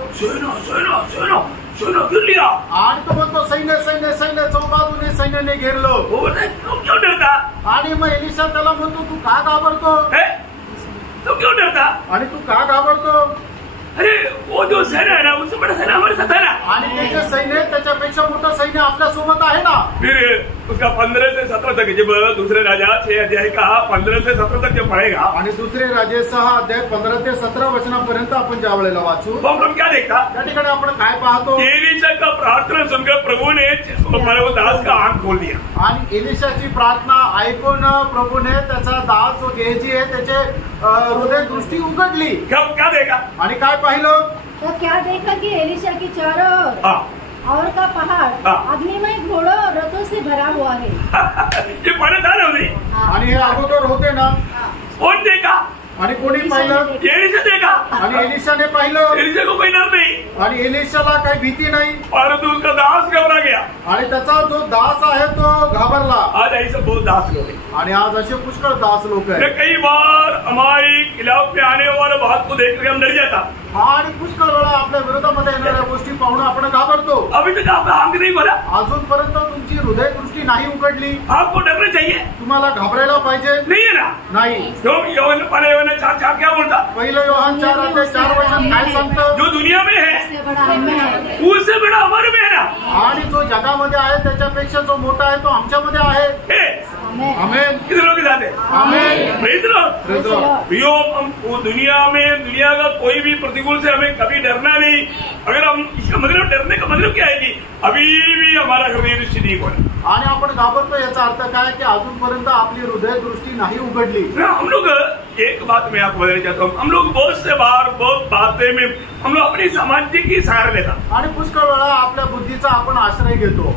सैन्य गिर लिया। आणि तो म्हणतो सैन्य सैन्य सैन्य चौबाजूने सैन्याने घेरलं। तुम क्यों डरता? आणि मग एलिशा त्याला म्हणतो तू का घाबरतो, तुम क्यों डरता? आणि तू का घाबरतो। अरे वो जो सेना है ना, उससे बड़ा सेना हमारे साथ है ना। आणि त्याचे सैन्य त्याच्यापेक्षा मोठं सैन्य आपल्या सोबत आहे ना। फिर उसका 15 से 17 तक, जब दूसरे राजा 6 अध्याय का 15 से 17 तक जब पढ़ेगा, आणि दुसरे राजे 6 अध्याय 15 ते 17 वचनापर्यंत आपण ज्या वेळेला वाचू तो हम क्या देखता, त्या ठिकाणी आपण काय पाहतो, एलिशा का प्रार्थना सुनकर प्रभु ने वो दास का आंख खोल दिया। आणि एलिशाची प्रार्थना ऐकून प्रभूने त्याचा दास जो गेहजी आहे त्याचे हृदय दृष्टी उघडली। क्या देखा, आणि काय पाहिलं, तो क्या देखा कि एलिशा की चारों और का पहाड़ अग्निमय घोड़ों और रथों से भरा हुआ है। ये पहले था ना उन्हें, आणि हे अगोदर होते ना। कौन देखा, आणि कोणी पाहिलं, एलिशा देखा। आणि एलिशाने पाहिलं, एलिशा को कोई डर नहीं, आणि एलिशाला काही भीती नाही, परंतु उसका दास घबरा गया। आणि त्याचा जो दास आहे तो घाबरला। आज ऐसे बहुत दास लोग हैं, आणि आज असे पुष्कळ दास लोक आहेत। कई बार हमारी खिलाफ में आने वाले बात को देख कर हम डर जाता, आणि पुष्कळ वेळा आपल्या विरोधामध्ये येणाऱ्या गोष्टी पाहून आपण घाबरतो। अभी तक आपका आंख नहीं बोला, अजूनपर्यंत तुमची हृदय दृष्टी नाही उघडली। आपको डरना चाहिए, तुम्हाला घाबरायला पाहिजे नहीं है ना। नाही। यौवन 4 क्या बोलता, पहिलं योहान 4 अध्याय 4 वचन काय सांगतं, जो दुनिया में है उससे बड़ा हमें है। उससे बड़ा हमारे में है ना। आणि जो जगामध्ये आहे त्याच्यापेक्षा जो मोठा आहे तो आमच्यामध्ये आहे। आमेन। कितने लोग के साथ है, आमेन। Praise the Lord. हम दुनिया में दुनिया का कोई भी प्रतिकूल से हमें कभी डरना नहीं। अगर हम इसका मतलब डरने का मतलब क्या है कि अभी भी हमारा हृदय दृष्टि नहीं खोला। आणि आपण घाबरतो याचा अर्थ काय की अजूनपर्यंत आपली हृदय दृष्टी नाही उघडली। हम लोग एक बात मैं आपको बताना चाहता हूँ, हम लोग बहुत से बार बहुत बातें में हम लोग अपनी सामाजिक की सहारा लेता आणि पुष्कळ वेळा आपल्या बुद्धीचा आपण आश्रय घेतो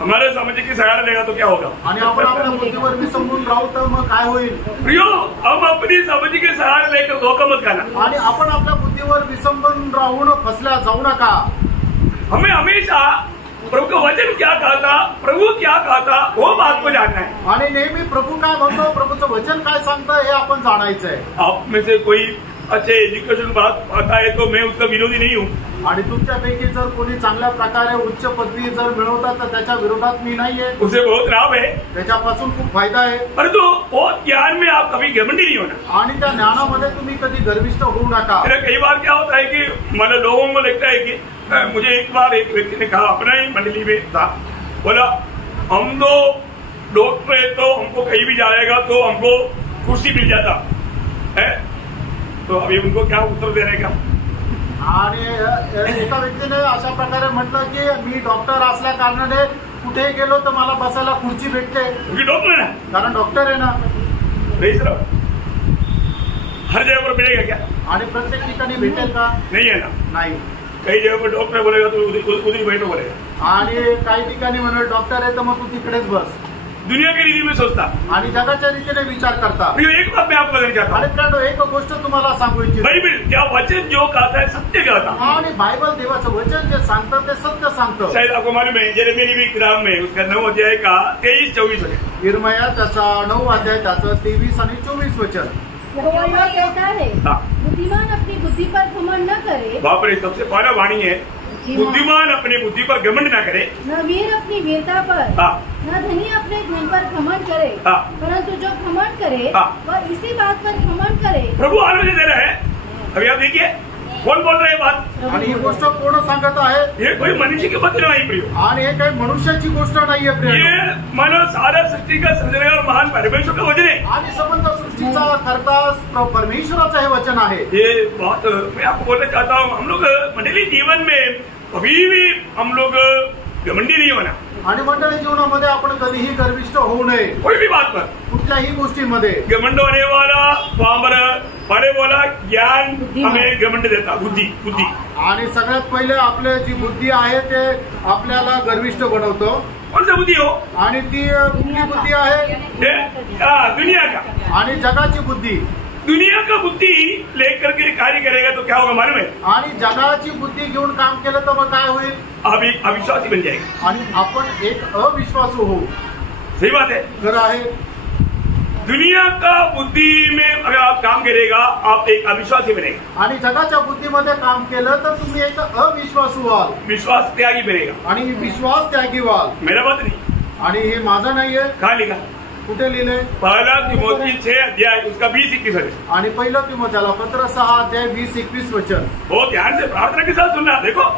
हमारे सामाजिक की सहारा लेगा तो क्या होगा आणि आपण आपल्या बुद्धीवर विसंबून राहू तर मग काय होईल प्रियो हम अपनी सामाजिक के सहारा लेकर धोखा मत खाना आणि आपण आपल्या बुद्धीवर विसंबून राहून फसल्या जाऊ नका हमें हमेशा प्रभु का वचन क्या कहा था प्रभु क्या कहा था वो बात को जानना है आणि नेहमी प्रभू काय म्हणतो प्रभूचं वचन काय सांगतं हे आपण जाणायचं आहे आप में से कोई अच्छे एजुकेशन बात आता है तो मैं उसका विरोधी नहीं हूँ आणि तुमच्यापैकी जर कोणी चांगल्या प्रकारे उच्च पदवी जर मिळवतात तर त्याच्या विरोधात मी नाहीये उसे बहुत लाभ है त्याच्यापासून खूप फायदा आहे परंतु वो ज्ञान में आप कभी घमंडी नहीं होना आणि त्या ज्ञानामध्ये तुम्ही कधी गर्विष्ठ होऊ नका मेरा कई बार क्या होता है कि मतलब लोगों को लगता है कि मुझे एक बार एक व्यक्ति ने कहा अपना ही मंडली में था बोला हम तो डॉक्टर है तो हमको कहीं भी जाएगा तो हमको कुर्सी मिल जाता है तो अभी उनको क्या उत्तर देने का आणि एका व्यक्तीने अशा प्रकारे म्हटलं की मी डॉक्टर असल्या कारणाने कुठेही गेलो तर मला बसायला खुर्ची भेटते क्योंकि डॉक्टर है ना कारण डॉक्टर आहे ना नहीं सर हर जगह पर मिलेगा क्या आणि प्रत्येक ठिकाणी भेटेल का नहीं है ना नाही कई जगह पर डॉक्टर बोलेगा तो उधर बैठो बोलेगा आणि काही ठिकाणी म्हणून डॉक्टर आहे तर मग तू तिकडेच बस दुनिया की रीति में सोचता आणि जगाच्या रीतीने विचार करता एक बात मैं आपको बताना चाहता हूँ आणि फ्रेंड एक गोष्ट तुम्हाला सांगू इच्छितो बाइबल क्या वचन जो कहता है सत्य कहता है आणि बायबल देवाचं वचन जे सांगतं ते सत्य सांगतं शायद आपको मालूम है जेरेमिया की किताब में उसका 9 अध्याय का 23-24 वचन इर्मया त्याचा 9 अध्याय त्याचं 23 आणि 24 वचन यहोवा यह कहता है हाँ। बुद्धिमान अपनी बुद्धि पर घमंड न करे बाप रे सबसे पहला वाणी है बुद्धिमान अपनी बुद्धि पर घमंड न करे न वीर अपनी वीरता पर हाँ। न धनी अपने धन पर घमंड करे हाँ। परंतु जो घमंड करे हाँ। वह इसी बात पर घमंड करे प्रभु आलोचना दे रहा है अभी आप देखिए कौन बोल रहे हैं बात आणि ही गोष्ट कोण सांगत आहे ये कोई मनुष्य की बात नहीं प्रियो आणि हे काही मनुष्याची गोष्ट नाहीये प्रिय ये मानो सारा सृष्टि का सृजनहार महान परमेश्वर का वचन है आणि संबंध सृष्टीचा करता परमेश्वराचं हे वचन आहे ये बात मैं आपको बोलना चाहता हूँ हम लोग मंडली जीवन में कभी भी हम लोग घमंडी नहीं होना आणि मंडळी जीवनामध्ये आपण कधीही गर्विष्ठ होऊ नये कोई भी बात पर कुठल्याही गोष्टीमध्ये घमंड होने वाला पामर पहले बोला ज्ञान हमें घमंड देता बुद्धि बुद्धि आणि सगळ्यात पहिले आपले जी बुद्धी आहे ते आपल्याला गर्विष्ठ बनवतो कौन सा बुद्धि हो आणि ती कुठली बुद्धी आहे दुनिया का आणि जगाची बुद्धी दुनिया का बुद्धि लेकर के कार्य करेगा तो क्या होगा मालूम है आणि जगाची बुद्धी घेऊन काम केलं तर मग काय होईल आप एक अविश्वासी बन जाएगा आणि आपण एक अविश्वासू होऊ सही बात है खरं आहे दुनिया का बुद्धि में अगर आप काम करेगा आप एक अविश्वासी बनेगा आणि जगाच्या बुद्धीमध्ये काम केलं तर तुम्ही एक अविश्वासू व्हाल विश्वास त्यागी बनेगा आणि विश्वास त्यागी व्हाल मेरा बात नहीं आणि हे माझं नाहीये कहा लिखा कुठे लिहिलंय पहला तिमोथी 6 अध्याय उसका 20-21 है आणि पहिलं तिमोथेला पत्र 6 अध्याय 20-21 वचन बहुत ध्यान से प्रार्थना के साथ सुनना देखो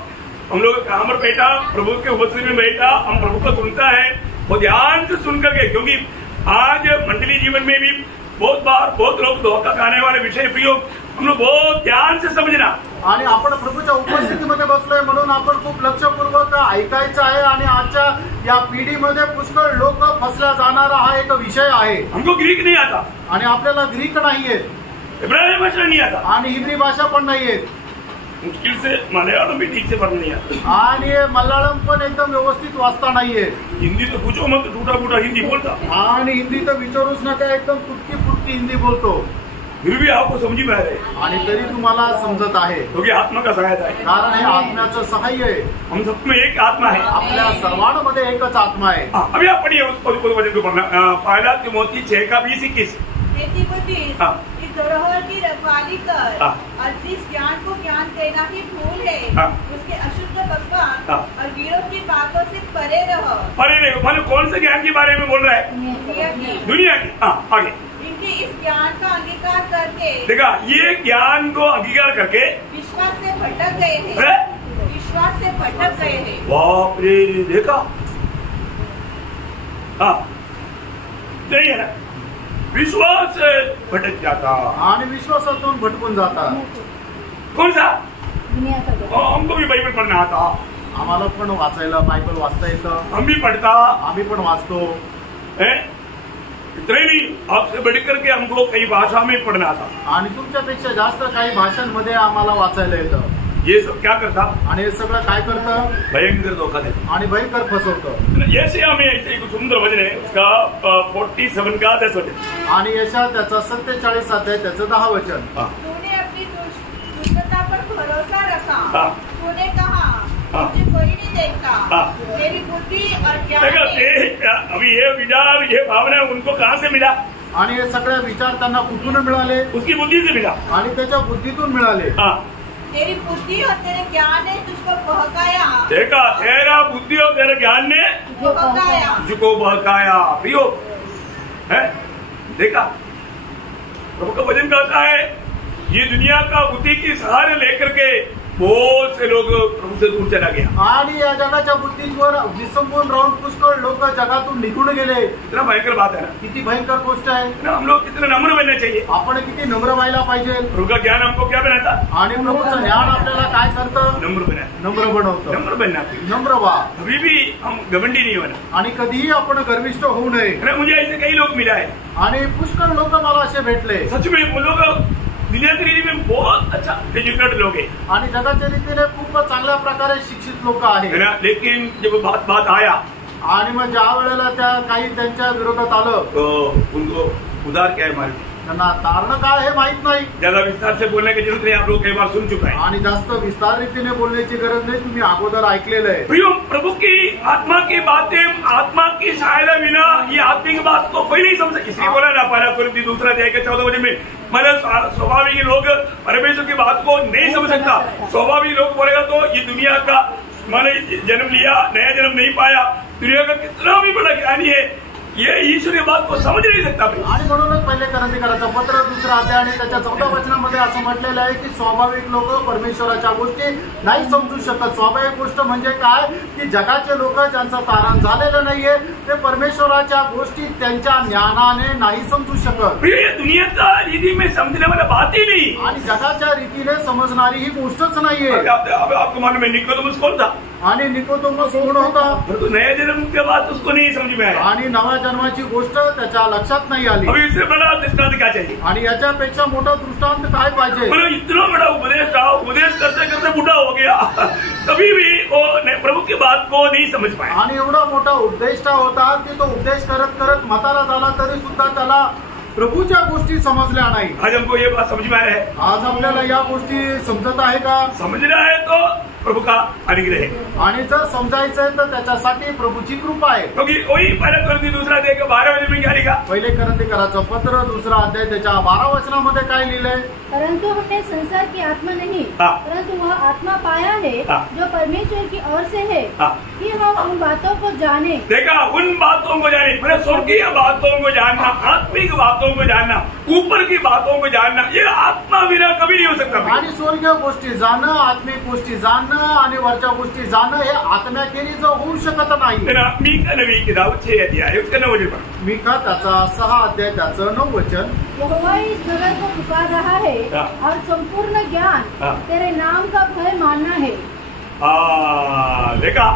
हम लोग काम पर बैठा प्रभु के उपस्थिति में बैठा हम प्रभु को सुनता है वो ध्यान से सुन करके क्योंकि आज मंडली जीवन में भी बहुत बार बहुत लोग धोखा खाने वाले विषय प्रयोग हम लोग बहुत ध्यान से समझना आणि आपण प्रभूच्या उपस्थितीमध्ये बसलोय म्हणून आपण खूप लक्षपूर्वक ऐकायचं आहे आणि आजच्या या पिढीमध्ये पुष्कळ लोक फसल्या जाणारा हा एक विषय आहे हमको ग्रीक नहीं आता आणि आपल्याला ग्रीक नाहीये इब्राहिमी भाषा नहीं आता आणि हिब्री भाषा पण नाहीये मुश्किल से मलयालम भी ठीक से पढ़ना नहीं आता आणि मल्याळम पण एकदम व्यवस्थित वाचता नाहीये हिंदी तो पूछो मत टूटा फूटा हिंदी बोलता आणि हिंदी तर विचारूच नका एकदम तुटकी फुटकी हिंदी बोलतो फिर भी आपको समझ में आ रहे आणि तरी तुम्हाला समजत आहे क्योंकि आत्मा का सहायता है कारण हे आत्म्याचं सहाय्य आहे हम सब में एक आत्मा है आपल्या सर्वांमध्ये एकच आत्मा आहे अभी आप पढ़िए उस वचन को पढ़ना पहला तिमोथी 6 का 20-21 इस धरोहर की रखवाली कर और जिस ज्ञान को ज्ञान देना ही भूल है उसके अशुद्ध भगवान और वीरों की बातों से परे रहो। परे रहो मानो कौन से ज्ञान के बारे में बोल रहा है दुनिया की आगे इनके इस ज्ञान का अंगीकार करके देखा ये ज्ञान को अंगीकार करके विश्वास से भटक गए हैं विश्वास से भटक गए हैं। बाप रे देखा हाँ नहीं है ना विश्वास से भटक जाता आणि विश्वासातून भटकून जाता कौन सा दुनिया का हमको भी बाइबल पढ़ना आता आम्हाला पण वाचायला बायबल वाचता येतं हम भी पढ़ता आम्ही पण वाचतो इतना ही नहीं, आपसे बढ़कर के हमको कई भाषा में पढ़ना था। आणि तुमच्यापेक्षा जास्त काही भाषांमध्ये आम्हाला वाचायला येतं। ये सब क्या करता? आणि हे सगळं काय करतं? भयंकर धोखा देता आणि भयंकर फसवतं। ऐसे हमें ऐसे एक सुंदर वचन है उसका 47 का 10 वचन। आणि यशा त्याचा 47 अध्याय त्याचं 10 वचन। तूने अपनी दुष्टता पर भरोसा रखा, तूने कहा मुझे कोई नहीं देखता, तेरी बुद्धि और ज्ञान। अभी ये विचार ये भावना उनको कहाँ से मिला? आणि हे सगळे विचार त्यांना कुठून मिळाले? उसकी बुद्धि से मिला आणि त्याच्या बुद्धीतून मिळाले। तेरी बुद्धि और तेरे ज्ञान ने तुझको बहकाया। देखा, तेरा बुद्धि और तेरे ज्ञान ने बहकाया, तुझको बहकाया। प्रियो है, देखा प्रभु का वचन कहता है ये दुनिया का बुद्धि की सहारे लेकर के बहुत से लोग प्रभु से दूर चला गया। आणि या जगाच्या बुद्धीवर विसंबून राहून पुष्कळ लोक जगातून निघून गेले। इतना भयंकर बात है ना, किती भयंकर गोष्ट आहे ना। हम लोग कितने नम्र बनना चाहिए, आपण किती नम्र व्हायला पाहिजे। प्रभु का ज्ञान हमको क्या बनाता? आणि प्रभूचं ज्ञान आपल्याला काय करतं? नम्र बनाता, नम्र बनवतं। नम्र बनना चाहिए, नम्र व्हा। कभी भी हम घमंडी नहीं होना। आणि कधीही आपण गर्विष्ठ होऊ नये। मुझे ऐसे कई लोग मिला है आणि पुष्कळ लोक मला असे भेटले। सच में वो लोग दुनिया की रीति में बहुत अच्छा एजुकेटेड लोग हैं आणि जगाच्या रीतीने खूप चांगल्या प्रकारे शिक्षित लोक आहेत ना, लेकिन जब बात आया आणि मग ज्या वेळेला त्या काही त्यांच्या विरोधात आलं तो उनको उधार क्या है मालूम? त्यांना तारण काय हे माहित नाही। ज्यादा विस्तार से बोलने की जरूरत नहीं, आप लोग कई बार सुन चुका है। आणि जास्त विस्तार रीतीने बोलण्याची गरज नाही, तुम्ही अगोदर ऐकलेलं आहे। प्रियो, प्रभु की आत्मा की बातें आत्मा की सहायता बिना ये आत्मिक बात को कोई नहीं समझ। इसलिए बोला ना पहला कुरिन्थी 2 अध्याय के 14 वचन में, मतलब स्वाभाविक लोग परमेश्वर की बात को नहीं समझ सकता। स्वाभाविक लोग बोलेगा तो ये दुनिया का मैंने जन्म लिया, नया जन्म नहीं पाया, दुनिया का कितना भी बड़ा ज्ञानी है, ये ईश्वरी बात को समझ नहीं सकता। आणि म्हणूनच पहिले करंथीकरांचं पत्र 2 अध्याय आणि त्याच्या 14 वचनामध्ये असं म्हटलेलं आहे की स्वाभाविक लोक परमेश्वराच्या गोष्टी नाही समजू शकत। स्वाभाविक गोष्ट म्हणजे काय की जगाचे लोक ज्यांचं तारण झालेलं नाहीये ते परमेश्वराच्या गोष्टी त्यांच्या ज्ञानाने नाही समजू शकत। दुनिया का रीति में समझने वाला बात ही नहीं, आणि जगाच्या रीतीने समजणारी ही गोष्टच नाहीये। आपको मालूम है निकोदेमुस कौन था? आणि निकोदेमुस कोण होता? तो नया जन्म के बाद उसको नहीं समझ में आया आणि नवा जन्माची गोष्ट त्याच्या लक्षात नाही आली। अभी इससे बड़ा दृष्टांत क्या चाहिए? आणि याच्यापेक्षा मोठा दृष्टांत काय पाहिजे? मतलब इतना बड़ा उपदेश था, उपदेश करते करते बूढ़ा हो गया, तभी भी वो प्रभु की बात को नहीं समझ पाया। आणि एवढा मोठा उपदेष्टा होता की तो उपदेश करत करत म्हातारा झाला तरी सुद्धा त्याला प्रभूच्या गोष्टी समजल्या नाही। आज हमको ये बात समझ में आ रहा है? आज आपल्याला या गोष्टी समजत आहे का? समझना है तो प्रभु का अनुग्रह है, आणि जर समजायचंय तर त्याच्यासाठी प्रभूची कृपा आहे। क्योंकि वही पहला कुरिन्थी 2 अध्याय के 12 वचन में क्या लिखा? पहिले करंथीकरांचं पत्र 2 अध्याय त्याच्या 12 वचनामध्ये काय लिहिलंय? परंतु हमने संसार की आत्मा नहीं, परंतु वह आत्मा पाया है जो परमेश्वर की ओर से है, कि हम उन बातों को जाने। देखा, उन बातों को जाने, मतलब स्वर्गीय बातों को जानना, आत्मिक बातों को जानना, ऊपर की बातों को जानना, ये आत्मा बिना कभी नहीं हो सकता। आणि स्वर्गीय गोष्टी जाणं, आत्मिक गोष्टी जाणणं आणि वरच्या गोष्टी जाणं हे आत्म्याखेरीज होऊ शकत नाही। मीका नबी की किताब 6 अध्याय उसका 9 वचन पढ़ो। मीका त्याचा 6 अध्याय त्याचं 9 वचन। यहोवा इस नगर को पुकार रहा है और संपूर्ण ज्ञान तेरे नाम का भय मानना है। देखा,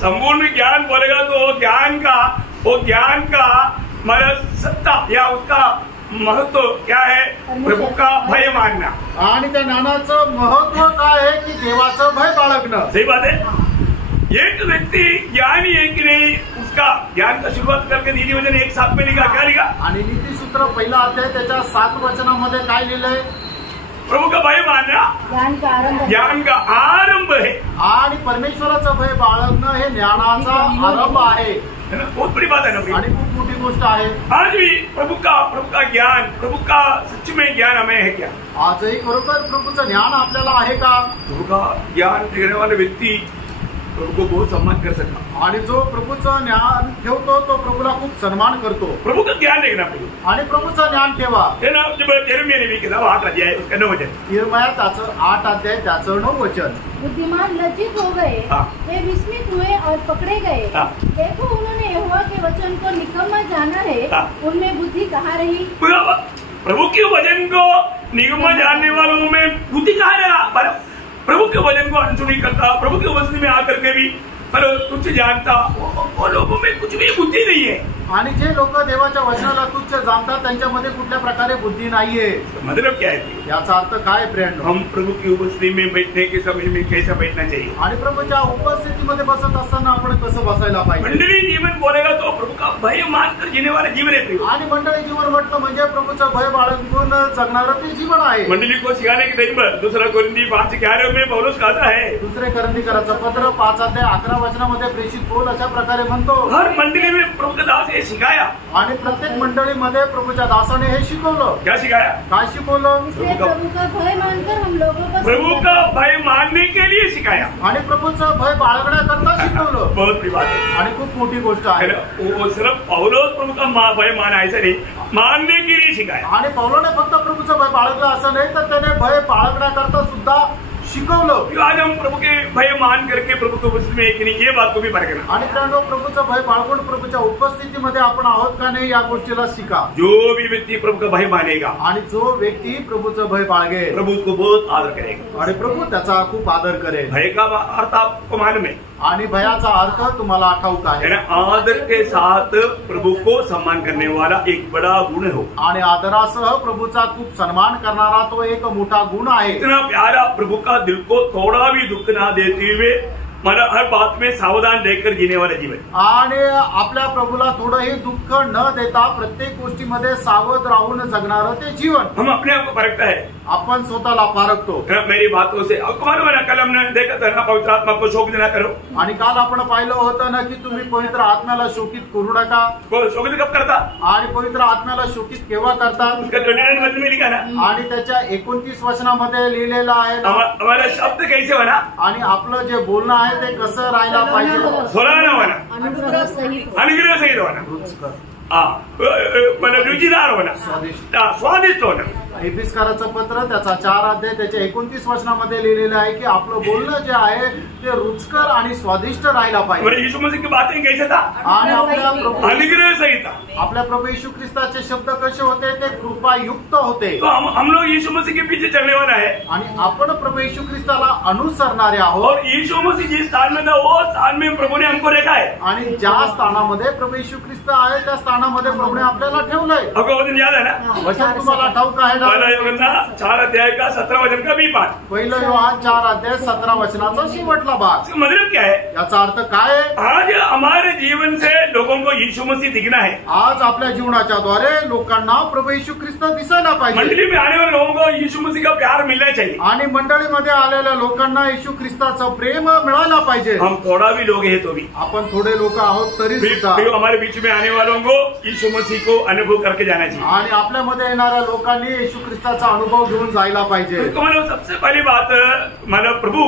संपूर्ण ज्ञान बोलेगा तो वो ज्ञान का मतलब सत्ता या उसका महत्व क्या है? प्रभु का भय मानना। आणि त्या ज्ञानाचं महत्व काय आहे की देवाचं भय बाळगणं। सही बात है। एक व्यक्ति ज्ञानी है कि नहीं, उसका ज्ञान का शुरुआत करके नीति वचन 1:7 में लिखा, क्या लिखा? आणि नीतिसूत्र पहिला अध्याय त्याच्या 7 वचनामध्ये काय लिहिलंय? प्रभु का भय मानना ज्ञान का आरंभ है। आणि परमेश्वराचं भय बाळगणं हे ज्ञानाचा आरंभ आहे। बहुत बड़ी बात है ना, आणि खूप मोठी गोष्ट आहे। आज भी प्रभु का ज्ञान, प्रभु का सच में ज्ञान हमें है क्या? आजही खरोखर प्रभूचं ज्ञान आपल्याला आहे का? प्रभु का ज्ञान देने वाले व्यक्ति प्रभु को बहुत सम्मान कर सकता, आणि जो प्रभूचं ज्ञान ठेवतो तो प्रभूला खूप सन्मान करतो। प्रभु का ज्ञान देखना प्रभु, आणि प्रभूचं ज्ञान ठेवा। है ना, जब यिर्मयाह नबी की किताब 8 अध्याय उसका 9 वचन। यिर्मयाह त्याचं 8 अध्याय त्याचं 9 वचन। बुद्धिमान लज्जित हो गए, वे विस्मित हुए और पकड़े गए। देखो, उन्होंने यहोवा के वचन को निकम्मा जाना है, उनमें बुद्धि कहाँ रही? प्रभु के वचन को निकम्मा जानने वालों में बुद्धि कहाँ रहा? प्रभु के वचन को अनसुनी करता, प्रभु के वचन में आकर के भी तुच्छ जानता, वो लोगों में कुछ भी बुद्धि नहीं है। आणि जे लोक देवाच्या वचनाला तुच्छ जाणतात त्यांच्यामध्ये कुठल्या प्रकारे बुद्धी नाहीये. मतलब क्या है? याचा अर्थ काय फ्रेंड? हम प्रभु की उपस्थिति में बैठने के समय में कैसा बैठना चाहिए? आणि प्रभूच्या उपस्थितीमध्ये बसत असताना आपण कसं बसायला पाहिजे? मंडली जीवन बोलेगा तो प्रभु का भय मानकर जीने वाला जीवन है. आणि मंडळी जीवन म्हटलं म्हणजे प्रभूचं भय बाळगून जगणारं ते जीवन आहे. मंडली को सिखाने के टाइम पर 2 कोरिन्थी 5:11 में पौलुस कहता है, 2 कोरिन्थीकरांचं पत्र 5:11 मध्ये पौल अशा प्रकारे म्हणतो, हर मंडली में प्रभु का दास हे सिखाया. आणि प्रत्येक मंडळीमध्ये प्रभूच्या दासाने हे शिकवलं. क्या सिखाया? काय शिकवलं? इसलिए प्रभु का भय मानकर हम लोगों को प्रभु का भय मानने के लिए सिखाया. आणि प्रभूचं भय बाळगण्याकरता शिकवलं. बहुत बड़ी बात है. आणि खूप मोठी गोष्ट आहे. वो सिर्फ पौलुस प्रभु का भय माना ऐसा नहीं, मानने के लिए सिखाया. आणि पौलाने फक्त प्रभूचं भय बाळगलं असं नाही, तर त्याने भय बाळगण्याकरता सुद्धा शिकवलं. आज हम प्रभु के भय मान करके प्रभु को उपस्थिति में कि नहीं, ये बात को भी परखना. आणि त्यानं प्रभूचं भय बाळगून प्रभूच्या उपस्थितीमध्ये आपण आहोत का नाही या गोष्टीला शिका. जो भी व्यक्ति प्रभु का भय मानेगा आणि जो व्यक्ति प्रभूचं भय बाळगेल प्रभु उसको बहुत आदर करेगा. आणि प्रभू त्याचा खूप आदर करेल. भय का अर्थ आपको मालूम है? आणि भयाचा अर्थ तुम्हाला ठाऊक आहे. आदर के साथ प्रभु को सम्मान करने वाला एक बड़ा गुण हो. आणि आदरासह प्रभूचा खूप सन्मान करणारा तो एक मोठा गुण आहे. इतना प्यारा प्रभु का दिल को थोड़ा भी दुख ना देते हुए मला हर बात में सावधान रहकर जीने वाला जीवन. आणि आपल्या प्रभूला थोडंही दुःख न देता प्रत्येक गोष्टीमध्ये सावध राहून जगणारं ते जीवन. हम अपने आप को परखता है. आपण स्वतःला पारखतो. मेरी बातों से मालूम है ना, कल हमने देखा था ना, पवित्र आत्मा को शोक देना करो. आणि काल आपण पाहिलं होतं ना की तुम्ही पवित्र आत्म्याला शोकित करू नका. शोकित कब करता? आणि पवित्र आत्म्याला शोकित केव्हा करतात? उसका 29 वचन में लिखा ना. आणि त्याच्या 29 वचनामध्ये लिहिलेलं आहे. हमारा शब्द कैसे बना? आणि आपलं जे बोलणं आहे ते कसं राहायला पाहिजे? सोलाना बना, अनुग्रह सहित होना, रुचकर, मतलब रुचिदार होना, स्वादिष्ट होना. एफिसकाराचं पत्र त्याचा 4 अध्याय त्याच्या 29 वचनामध्ये लिहिलेलं आहे की आपलं बोलणं जे आहे ते रुचकर आणि स्वादिष्ट राहायला पाहिजे. यीशु मसीह की बातें कैसे था? आणि आपल्या प्रभू अनुग्रह सहित था. आपल्या प्रभू येशू ख्रिस्ताचे शब्द कसे होते? ते कृपायुक्त होते. तो हम लोग यीशु मसीह के पीछे चलने वाला है. आणि आपण प्रभू येशू ख्रिस्ताला अनुसरणारे आहोत. और यीशु मसीह जिस स्थान में था वो स्थान में प्रभु ने हमको रखा है. आणि ज्या स्थानामध्ये प्रभू येशू ख्रिस्त आहे त्या स्थानामध्ये प्रभूने आपल्याला ठेवलंय. आपको वचन याद है ना? वचन तुम्हाला ठाऊक आहे ना? पहला योहन्ना 4 अध्याय का 17 वचन का बी पाठ. पहिलं योहान 4 अध्याय 17 वचनाचा शेवटला भाग. इसका मतलब क्या है? याचा अर्थ काय आहे? आज हमारे जीवन से लोगों को यीशु मसीह दिखना है. आज आपल्या जीवनाच्या द्वारे लोकांना प्रभू येशू ख्रिस्त दिसायला पाहिजे. मंडली में आने वाले लोगों को यीशु मसीह का प्यार मिलना चाहिए. आणि मंडळीमध्ये आलेल्या लोकांना येशू ख्रिस्ताचं प्रेम मिळायला पाहिजे. हम थोड़ा भी लोग हैं तो भी आपण थोडे लोक आहोत तरी सुद्धा हमारे बीच में आने वालों को यीशु मसीह को अनुभव करके जाना चाहिए. आणि आपल्यामध्ये येणाऱ्या लोकांनी येशू ख्रिस्ताचा अनुभव घेऊन जायला पाहिजे. मतलब सबसे पहली बात, मतलब प्रभु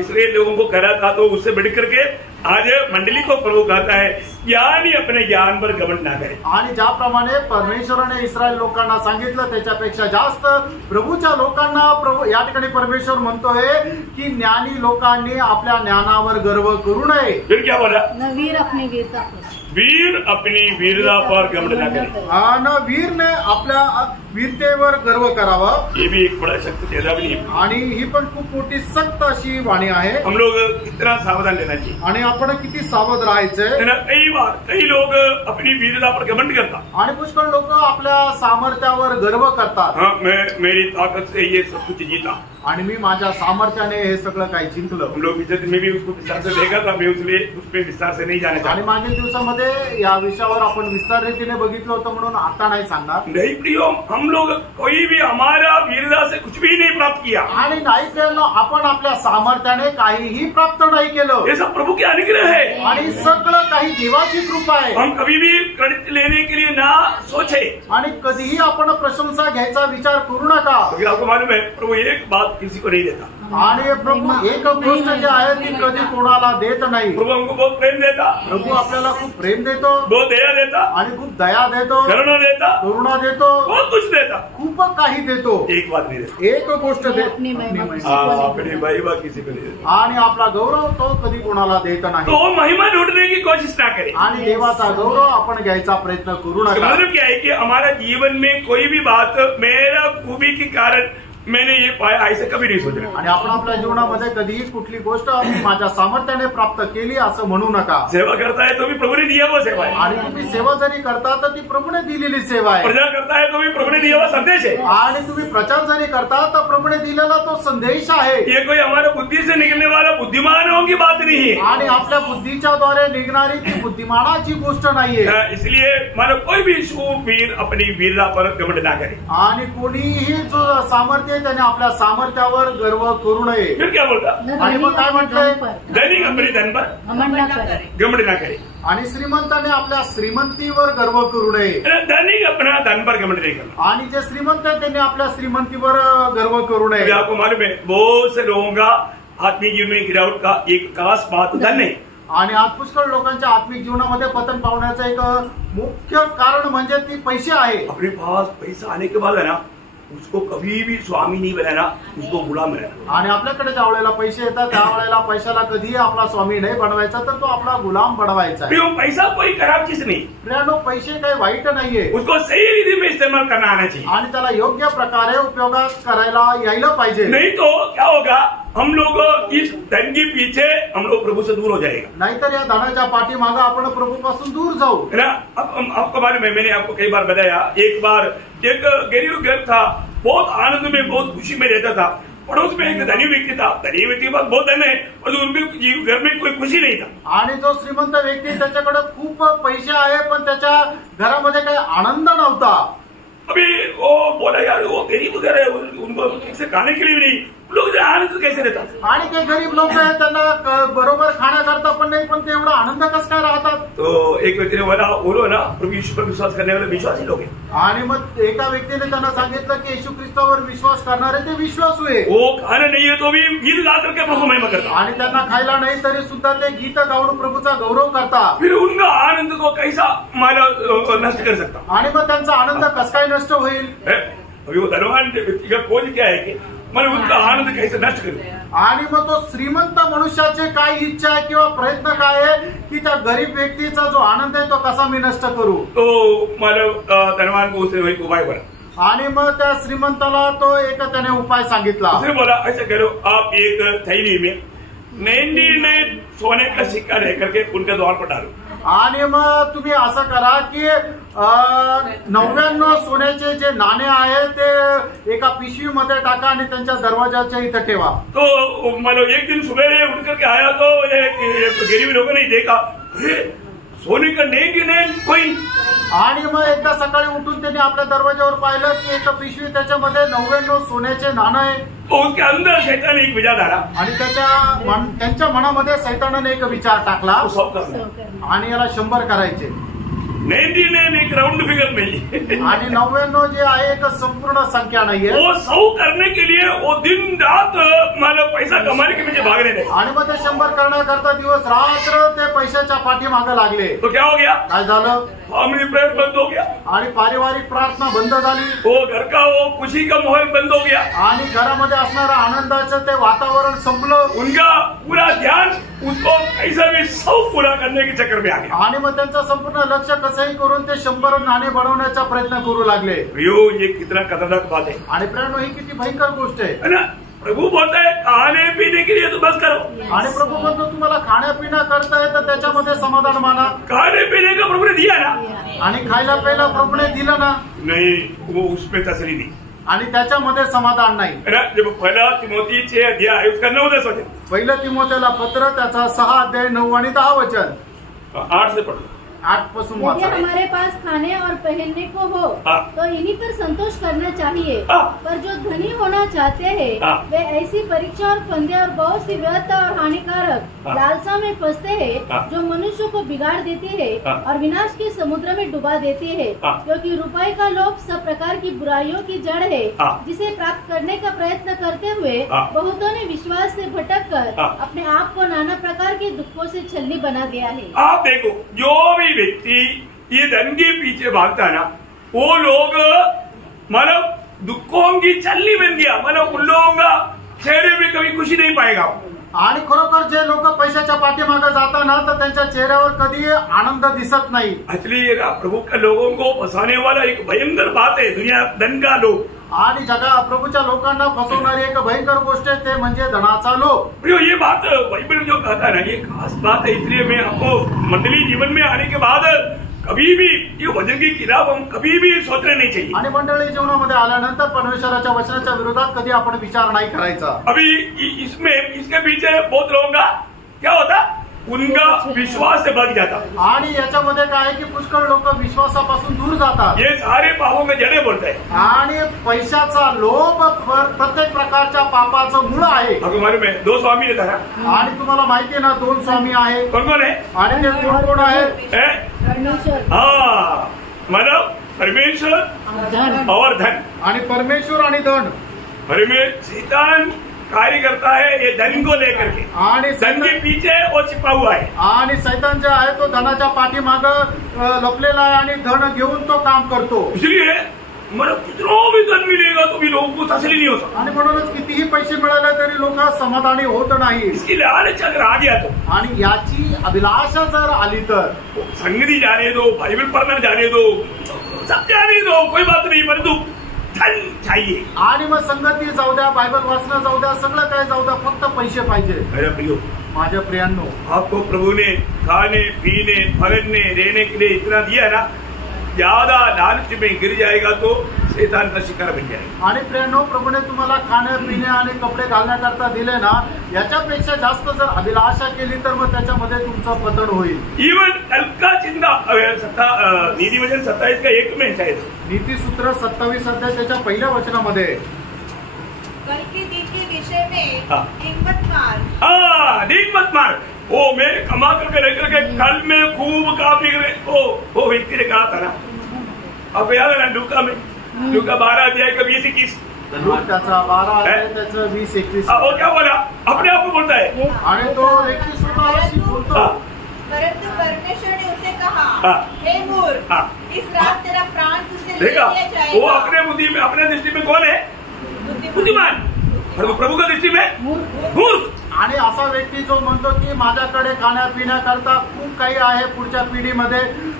इसराइल लोगों को करा था तो उससे बढ़ करके आज मंडली को प्रभु कहता है ज्ञानी अपने ज्ञान पर घमंड ना करे. आणि ज्याप्रमाणे परमेश्वराने इस्रायल लोकांना सांगितलं त्याच्यापेक्षा जास्त प्रभूच्या लोकांना प्रभू या ठिकाणी परमेश्वर म्हणतोय की ज्ञानी लोकांनी आपल्या ज्ञानावर गर्व करू नये. फिर क्या बोला? वीर अपनी वीरता पर, वीर अपनी वीरता पर घमंड ना करे. आणि वीरने आपल्या वीरतेवर गर्व करावं. ये भी एक बड़ा शक्त चेतावनी है. आणि ही पण खूप मोठी सक्त अशी वाणी आहे. हम लोग इतना सावधान लेना चाहिए. आणि आपण किती सावध राहायचंय. कई बार कई लोग अपनी वीरता पर घमंड करता. आणि पुष्कळ लोक आपल्या सामर्थ्यावर गर्व करतात. हाँ, मैं मेरी ताकत से ये सब कुछ जीता. आणि मी माझ्या सामर्थ्याने हे सगळं काही जिंकलं. हम लोग विजय में भी उसको विस्तार से देखा था. मैं उसमें विस्तार से नहीं जाना आणि चाहता. मागील दिवसामध्ये या विषयावर आपण विस्तार रीतीने बघितलं होतं म्हणून आता नाही सांगणार. नहीं प्रियो, हम लोग कोई भी हमारा वीरता से कुछ भी नहीं प्राप्त किया. आणि नाही केलं आपण आपल्या सामर्थ्याने काहीही प्राप्त नाही केलं. ये सब प्रभु के अनुग्रह है. आणि सगळं काही देवाची कृपा आहे. हम कभी भी क्रेडिट लेने के लिए ना सोचे. आणि कधीही आपण प्रशंसा घ्यायचा विचार करू नका. क्योंकि आपको मालूम है प्रभु एक बात किसी को नहीं देता. आणि प्रभू एक गोष्ट जी आहे ती कधी कोणाला देत नाही. प्रभु हमको बहुत प्रेम देता. प्रभू आपल्याला खूप प्रेम देतो. बहुत दया देता. आणि खूप दया देतो. करुणा देता. करुणा देतो. बहुत कुछ देता. खूप काही देतो. एक बात नहीं देता. एक गोष्ट अपनी महिमा अपनी महिमा किसी को नहीं देता. आणि आपला गौरव तो कधी कोणाला देत नाही. तो महिमा ढूंढने की कोशिश ना करे. आणि देवाचा गौरव आपण घ्यायचा प्रयत्न करू नका. मतलब क्या है कि हमारा जीवन में कोई भी बात मेरा खूबी के कारण मैंने ये पाया, ऐसे कभी नहीं सोचना. आणि आपण आपल्या जीवनामध्ये कधीही कुठली गोष्ट माझ्या सामर्थ्याने प्राप्त केली असं म्हणू नका. सेवा करताय तो भी प्रभु ने दिया वो सेवा है. आणि तुम्ही सेवा जरी करता तर ती प्रभूने दिलेली सेवा आहे. प्रचार करता है तो भी प्रभु ने दिया हुआ संदेश है. आणि तुम्ही प्रचार जरी करता तर प्रभूने दिलेला तो संदेश आहे. ये कोई हमारे बुद्धि से निकलने वाला बुद्धिमानों की बात नहीं है. आणि आपल्या बुद्धीच्या द्वारे निघणारी ती बुद्धिमानाची गोष्ट नाहीये. इसलिए मानो कोई भी शूरवीर अपनी वीरता पर घमंड ना करे. आणि कोणीही जो सामर्थ्य आहे त्याने आपल्या सामर्थ्यावर गर्व करू नये. फिर क्या बोलता? आणि मग काय म्हटलंय? दैनिक अपनी धन पर घमंड ना करे. आणि श्रीमंताने आपल्या श्रीमंतीवर गर्व करू नये. दैनिक अपना धन पर घमंड नहीं करना. आणि जे श्रीमंत आहे त्यांनी आपल्या श्रीमंतीवर गर्व करू नये. आपको मालूम है बहुत से लोगों का आत्मिक जीवन में गिरावट का एक खास बात धन है. आणि आज पुष्कळ लोकांच्या आत्मिक जीवनामध्ये पतन पावण्याचं एक मुख्य कारण म्हणजे ती पैसे आहे. अपने पास पैसा आने के बाद है ना उसको कभी भी स्वामी नहीं बनाना, उसको गुलाम बनाना. आणि आपल्याकडे ज्या वेळेला पैसे येतात त्यावेळेला पैशाला कधीही आपला स्वामी नाही बनवायचा तर तो आपला गुलाम बनवायचा आहे. पैसा कोई खराब चीज नहीं. प्रियानो पैसे काही वाईट नाहीये. उसको सही रीति में इस्तेमाल करना आना चाहिए. आणि त्याला योग्य प्रकारे उपयोगात करायला यायला पाहिजे. नहीं तो क्या होगा, हम लोग इस धन के पीछे हम लोग प्रभु से दूर हो जाएगा. नाहीतर या धनाच्या पाठीमागे आपण प्रभूपासून दूर जाऊ. है ना. अब आपको मालूम है मैंने आपको कई बार बताया, एक बार एक गरीब घर था, बहुत आनंद में बहुत खुशी में रहता था. पड़ोस में एक धनी व्यक्ति था. धनी व्यक्ति के पास बहुत धन है और उनके घर में कोई खुशी नहीं था. आणि जो श्रीमंत व्यक्ती त्याच्याकडे खूप पैसे आहे पण त्याच्या घरामध्ये काही आनंद नव्हता. अभी वो बोला यार वो गरीब घर है, उनको ठीक से खाने के लिए नहीं, लोग आनंद कैसे रहता. आणि काही गरीब लोक आहेत त्यांना बरोबर खाण्याकरता पण नाही पण ते एवढा आनंद कसं काय राहतात. तो एक व्यक्तीने मला बोलो ना प्रभु यीशु पर विश्वास करने वाले विश्वासी लोग हैं. आणि मग एका व्यक्तीने त्यांना सांगितलं की येशू ख्रिस्तावर विश्वास करणारे ते विश्वासू आहे. वो खाना नहीं है तो भी गीत गा करके प्रभु महिमा करता. आणि त्यांना खायला नाही तरी सुद्धा ते गीत गाऊन प्रभूचा गौरव करतात. फिर उनका आनंद को कैसा माला नष्ट कर सकता. आणि मग त्यांचा आनंद कस काय नष्ट होईल. अभी वो धनवान व्यक्ति का खोज क्या है कि मैंने उनका आनंद कैसे नष्ट करू. आणि मग तो श्रीमंत मनुष्याचे काय इच्छा आहे किंवा प्रयत्न काय आहे की त्या गरीब व्यक्तीचा जो आनंद आहे तो कसा मी नष्ट करू. तो मतलब धनवान को उसने वही उपाय बना. आणि मग त्या श्रीमंताला तो एक त्याने उपाय सांगितला. उसने बोला ऐसा करो, आप एक थैली में 99 सोने का सिक्का लेकर के उनके द्वार पर डालो. आणि मग तुम्ही असं करा की 99 सोन्याचे जे नाणे आहे ते एका पिशवीमध्ये टाका आणि त्यांच्या दरवाजाच्या इथं ठेवा. तो मतलब एक दिन सुबह उठ करके आया तो गरीब लोगों ने देखा अरे सोने का नहीं कोई. आणि मग एकदा सकाळी उठून त्यांनी आपल्या दरवाजावर पाहिलं की एक पिशवी त्याच्यामध्ये 99 सोन्याचे नाणं आहे. तो उसके अंदर शैतान एक विचार आला आणि त्यांच्या मनामध्ये सैतानाने एक विचार टाकला आणि याला 100 करायचे. 99 एक राउंड फिगर नहीं. आणि 99 जे आहे एक संपूर्ण संख्या नाहीये. वो 100 करने के लिए वो दिन रात मतलब पैसा कमाने के पीछे भागने लगे. आणि मग ते 100 करण्याकरता दिवस रात्र ते पैशाच्या पाठीमागे लागले. तो क्या हो गया, काय झालं. फैमिली प्रेयर बंद हो गया. आणि पारिवारिक प्रार्थना बंद झाली. वो घर का वो खुशी का माहौल बंद हो गया. आणि घरामध्ये असणारं आनंदाचं ते वातावरण संपलं. उनका पूरा ध्यान उसको कैसा भी 100 पूरा करने के चक्कर में आ गया. आणि मग त्यांचं संपूर्ण लक्ष कसंही करून ते 100 नाणे बनवण्याचा प्रयत्न करू लागले. ये कितना खतरनाक बात है. आणि प्रेरणा ही किती भयंकर गोष्ट आहे ना. प्रभु बोलता है खाने पीने के लिए तो बस करो. आणि प्रभू म्हणतो तुम्हाला खाण्यापिण्या करताय तर त्याच्यामध्ये समाधान माना. खाने पीने का प्रभु ने दिया ना. आणि खायला प्यायला प्रभूने दिलं ना. नहीं वो उसमें तसली नहीं. आणि त्याच्यामध्ये समाधान नाही. जब पहिला तिमोथी 6 अध्याय उसका 9-10 वचन. पहिलं तिमोथेला पत्र त्याचा 6 अध्याय 9 आणि 10 वचन. 8 से पढ़ो. 8 पासून यदि हमारे पास खाने और पहनने को हो तो इन्हीं पर संतोष करना चाहिए. पर जो धनी होना चाहते हैं वे ऐसी परीक्षा और फंदे और बहुत सी व्यर्थ और हानिकारक लालसा में फंसते हैं जो मनुष्य को बिगाड़ देती है और विनाश के समुद्र में डुबा देती है. क्योंकि रुपये का लोभ सब प्रकार की बुराइयों की जड़ है जिसे प्राप्त करने का प्रयत्न करते हुए बहुतों ने विश्वास से भटक कर अपने आप को नाना प्रकार के दुखों से छलनी बना दिया है. आप देखो जो भी व्यक्ति ये धन के पीछे भागता है ना वो लोग मतलब दुखों की छलनी बन गया. मतलब उन लोगों का चेहरे में कभी खुशी नहीं पाएगा. आणि खरोखर जे लोक पैशाच्या पाठीमागे जातात ना तर त्यांच्या चेहऱ्यावर कधी आनंद दिसत नाही. एक्चुअली प्रभु का लोगों को फंसाने वाला एक भयंकर बात है दुनिया धन का लोभ. आणि प्रभूच्या लोकांना फसवणारी एक भयंकर गोष्ट है, ते म्हणजे धनाचा लोभ। प्रियो, ये बात बाइबल जो कहता है ना, ये खास बात है। इसलिए मैं आपको मंडली जीवन में आने के बाद कभी भी ये वचन के खिलाफ हम कभी भी सोचना नहीं चाहिए। आणि मंडळी जीवनामध्ये आल्यानंतर परमेश्वराच्या वचनाच्या विरोधात कधी आपण विचार नाही करायचा। अभी इसमें इसके पीछे बहुत लोगों का क्या होता, उनका विश्वास से भाग जाता। आणि याच्यामध्ये काय आहे की पुष्कळ लोक विश्वासापासून दूर जातात। ये सारे पापों में जड़े बोलते हैं। आणि पैशाचा लोभ प्रत्येक प्रकारच्या पापाचं मूळ आहे। आपको मालूम है 2 स्वामी रहता है, आणि तुम्हाला माहिती आहे ना 2 स्वामी आहे। कौन कौन है? आणि ते कोण आहे? परमेश्वर हाँ, मतलब परमेश्वर और धन। आणि परमेश्वर आणि धन। शैतान कार्य करता है ये धन को लेकर के, आणि धन के पीछे वो छिपा हुआ है। आणि सैतान जे आहे तो धनाच्या पाठीमाग लपलेला आहे आणि धन घेऊन तो काम करतो। इसलिए मतलब कितना भी धन मिलेगा तो भी लोगों को तसली नहीं हो सकता। आणि म्हणूनच कितीही पैसे मिळाले तरी लोक समाधानी होत नाही। इसकी लालच अगर आ गया तो, आणि याची अभिलाषा जर आली तर संगति जाने दो, बाइबल पढ़ना जाने दो, सब जाने दो, कोई बात नहीं, परंतु धन चाहिए। आणि मग संगती जाऊ द्या, बायबल वाचणं जाऊ द्या, सगळं काय जाऊ द्या, फक्त पैसे पाहिजे। मेरा प्रियो, माझ्या प्रियांनो, आपको प्रभु ने खाने पीने पहनने रहने के लिए इतना दिया ना, ज्यादा लालच में गिर जाएगा तो शैतान का शिकार बन जाएगा। आणि प्रियांनो, प्रभूने तुम्हाला खाणे पिणे आणि कपडे घालण्याकरता दिले ना, याच्यापेक्षा जास्त जर अभिलाषा केली तर मग त्याच्यामध्ये तुमचं पतन होईल। इवन कल का चिंता नीति वचन 27 का 1 में शायद नीतिसूत्र 27 अध्याय त्याच्या पहिल्या वचनामध्ये कल के दिन के विषय में हाँ। हिम्मत मार। दिन मत मार। वो मैं कमा करके रह करके कल में खूब काफी वो व्यक्ति ने कहा था ना, अब याद है ना, लूका 12 अध्याय का 20-21 त्याचा 12 अध्याय त्याचं 20-21 वो क्या बोला, अपने आप को बोलता है। आणि तो व्यक्ती स्वतःशी बोलतो, परंतु परमेश्वर ने उसे हाँ। कहा, हे मूर्ख, हाँ। इस रात तेरा प्राण तुझसे ले देखा, लिया जाएगा। वो अपने बुद्धि में, अपने दृष्टि में कौन है? बुद्धिमान। प्रभु का दृष्टि में मूर्ख। आणि असा व्यक्ती जो म्हणतो की माझ्याकडे खाण्यापिण्याकरता खूप काही आहे पुढच्या पिढीमध्ये,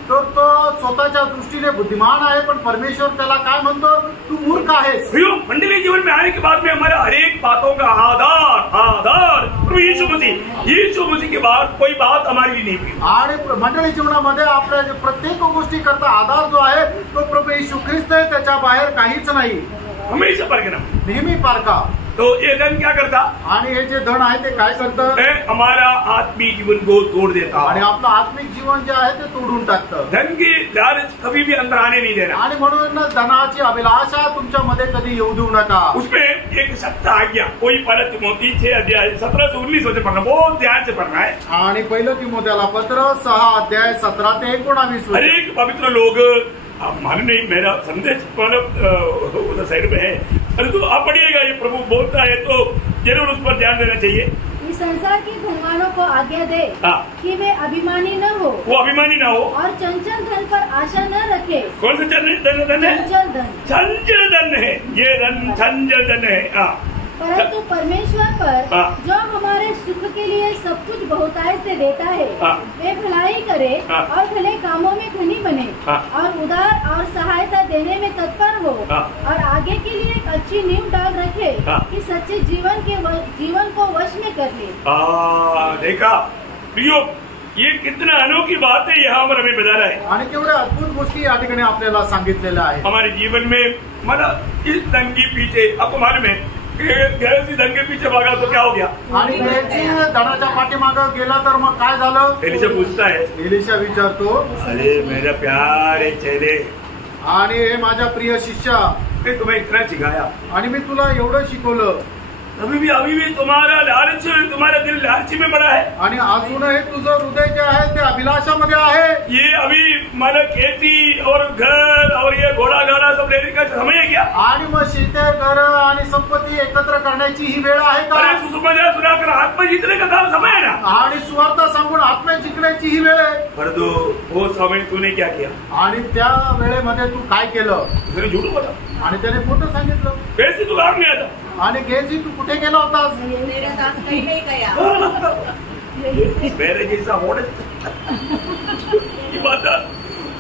तर तो स्वतःच्या दृष्टीने बुद्धिमान आहे, पण परमेश्वर त्याला काय म्हणतो, तू मूर्ख आहेस। मंडली जीवन में आने के बाद में हमारा हर एक बातों का आधार प्रभु यीशु मसीह के बाद कोई बात हमारी लिए नहीं हुई। आणि मंडळी जीवनामध्ये आपल्या प्रत्येक गोष्टी करता आधार जो आहे तो प्रभू येशू ख्रिस्त आहे, त्याच्या बाहेर काहीच नाही। हमेशा परखना, नेहमी पारखा। तो ये धन क्या करता? आणि हे जे धन आहे ते काय करतं? हमारा आत्मिक जीवन को तोड़ देता आणि आपलं आत्मिक जीवन जे आहे ते तोडून टाकतं। धन की लालच कभी भी अंदर आने नहीं देना। आणि म्हणून धनाची अभिलाषा तुमच्यामध्ये कधी येऊ देऊ नका। उसमें एक सख्त आज्ञा, कोई पहला तिमोथी 6 अध्याय 17 से 19 वचन पढ़ना, बहुत ध्यान से पढ़ना है। आणि पहिलं तिमोथेला पत्र 6 अध्याय 17 ते 19 हर एक पवित्र लोग, आप मानो नहीं, मेरा संदेश मतलब साइड में है, परंतु आप पढ़िएगा, ये प्रभु बोलता है तो जरूर उस पर ध्यान देना चाहिए। इस संसार के धनवानों को आज्ञा दे कि वे अभिमानी न हो, वो अभिमानी ना हो, और चंचल धन पर आशा न रखे। कौन सा धन है? चंचल धन। चंचल धन है, ये धन चंचल धन है। परंतु परमेश्वर पर जो हमारे सुख के लिए सब कुछ बहुतायत से देता है, वे भलाई करे और भले कामों में धनी बने, और उदार और सहायता देने में तत्पर हो, और आगे के लिए एक अच्छी नींव डाल रखे कि सच्चे जीवन को वश में कर ले। देखा प्रियो, ये कितना अनोखी बात है यहाँ पर हमें बता रहा है। आणि केवढ्या अद्भुत गोष्टी या ठिकाणी आपल्याला सांगितलेल्या आहे। हमारे जीवन में मतलब इस धन के पीछे, आपको मालूम है, गैरसी धन के पीछे भागा तो क्या हो गया? आणि धनाच्या पाठीमागं गेला तर मग काय झालं? एलिशा पूछता है, एलिशा विचारतो, अरे मेरा प्यारे चेले, आणि हे माझ्या प्रिय शिष्या, तुम्हें इतना सिखाया आणि मी तुला एवढं शिकवलं, अभी भी तुम्हारा लालच, तुम्हारा दिल लालची में बड़ा है, आणि अजून हे तुझं हृदय जे आहे ते अभिलाषामध्ये आहे। ये अभी मला खेती और घर और ये घोड़ा गाड़ा सब लेने का समय है क्या? आणि मग शेते, घर आणि संपत्ती एकत्र करण्याची ही वेळ आहे का? अरे सुसमाचार सुनाकर आत्मा जीतने का समय है ना, आणि सुवार्ता सांगून आत्मा जिंकण्याची ही वेळ आहे। परंतु वो समय तूने क्या किया? आणि त्या वेळेमध्ये तू काय केलं? उसने झूठ बोला आणि त्याने खोटं सांगितलं। कैसे तू काम नहीं आता? आणि गेजी तू कुठे गेला होतास? मेरा दास कहीं नहीं गया। मेरे जैसा होने ईमानदार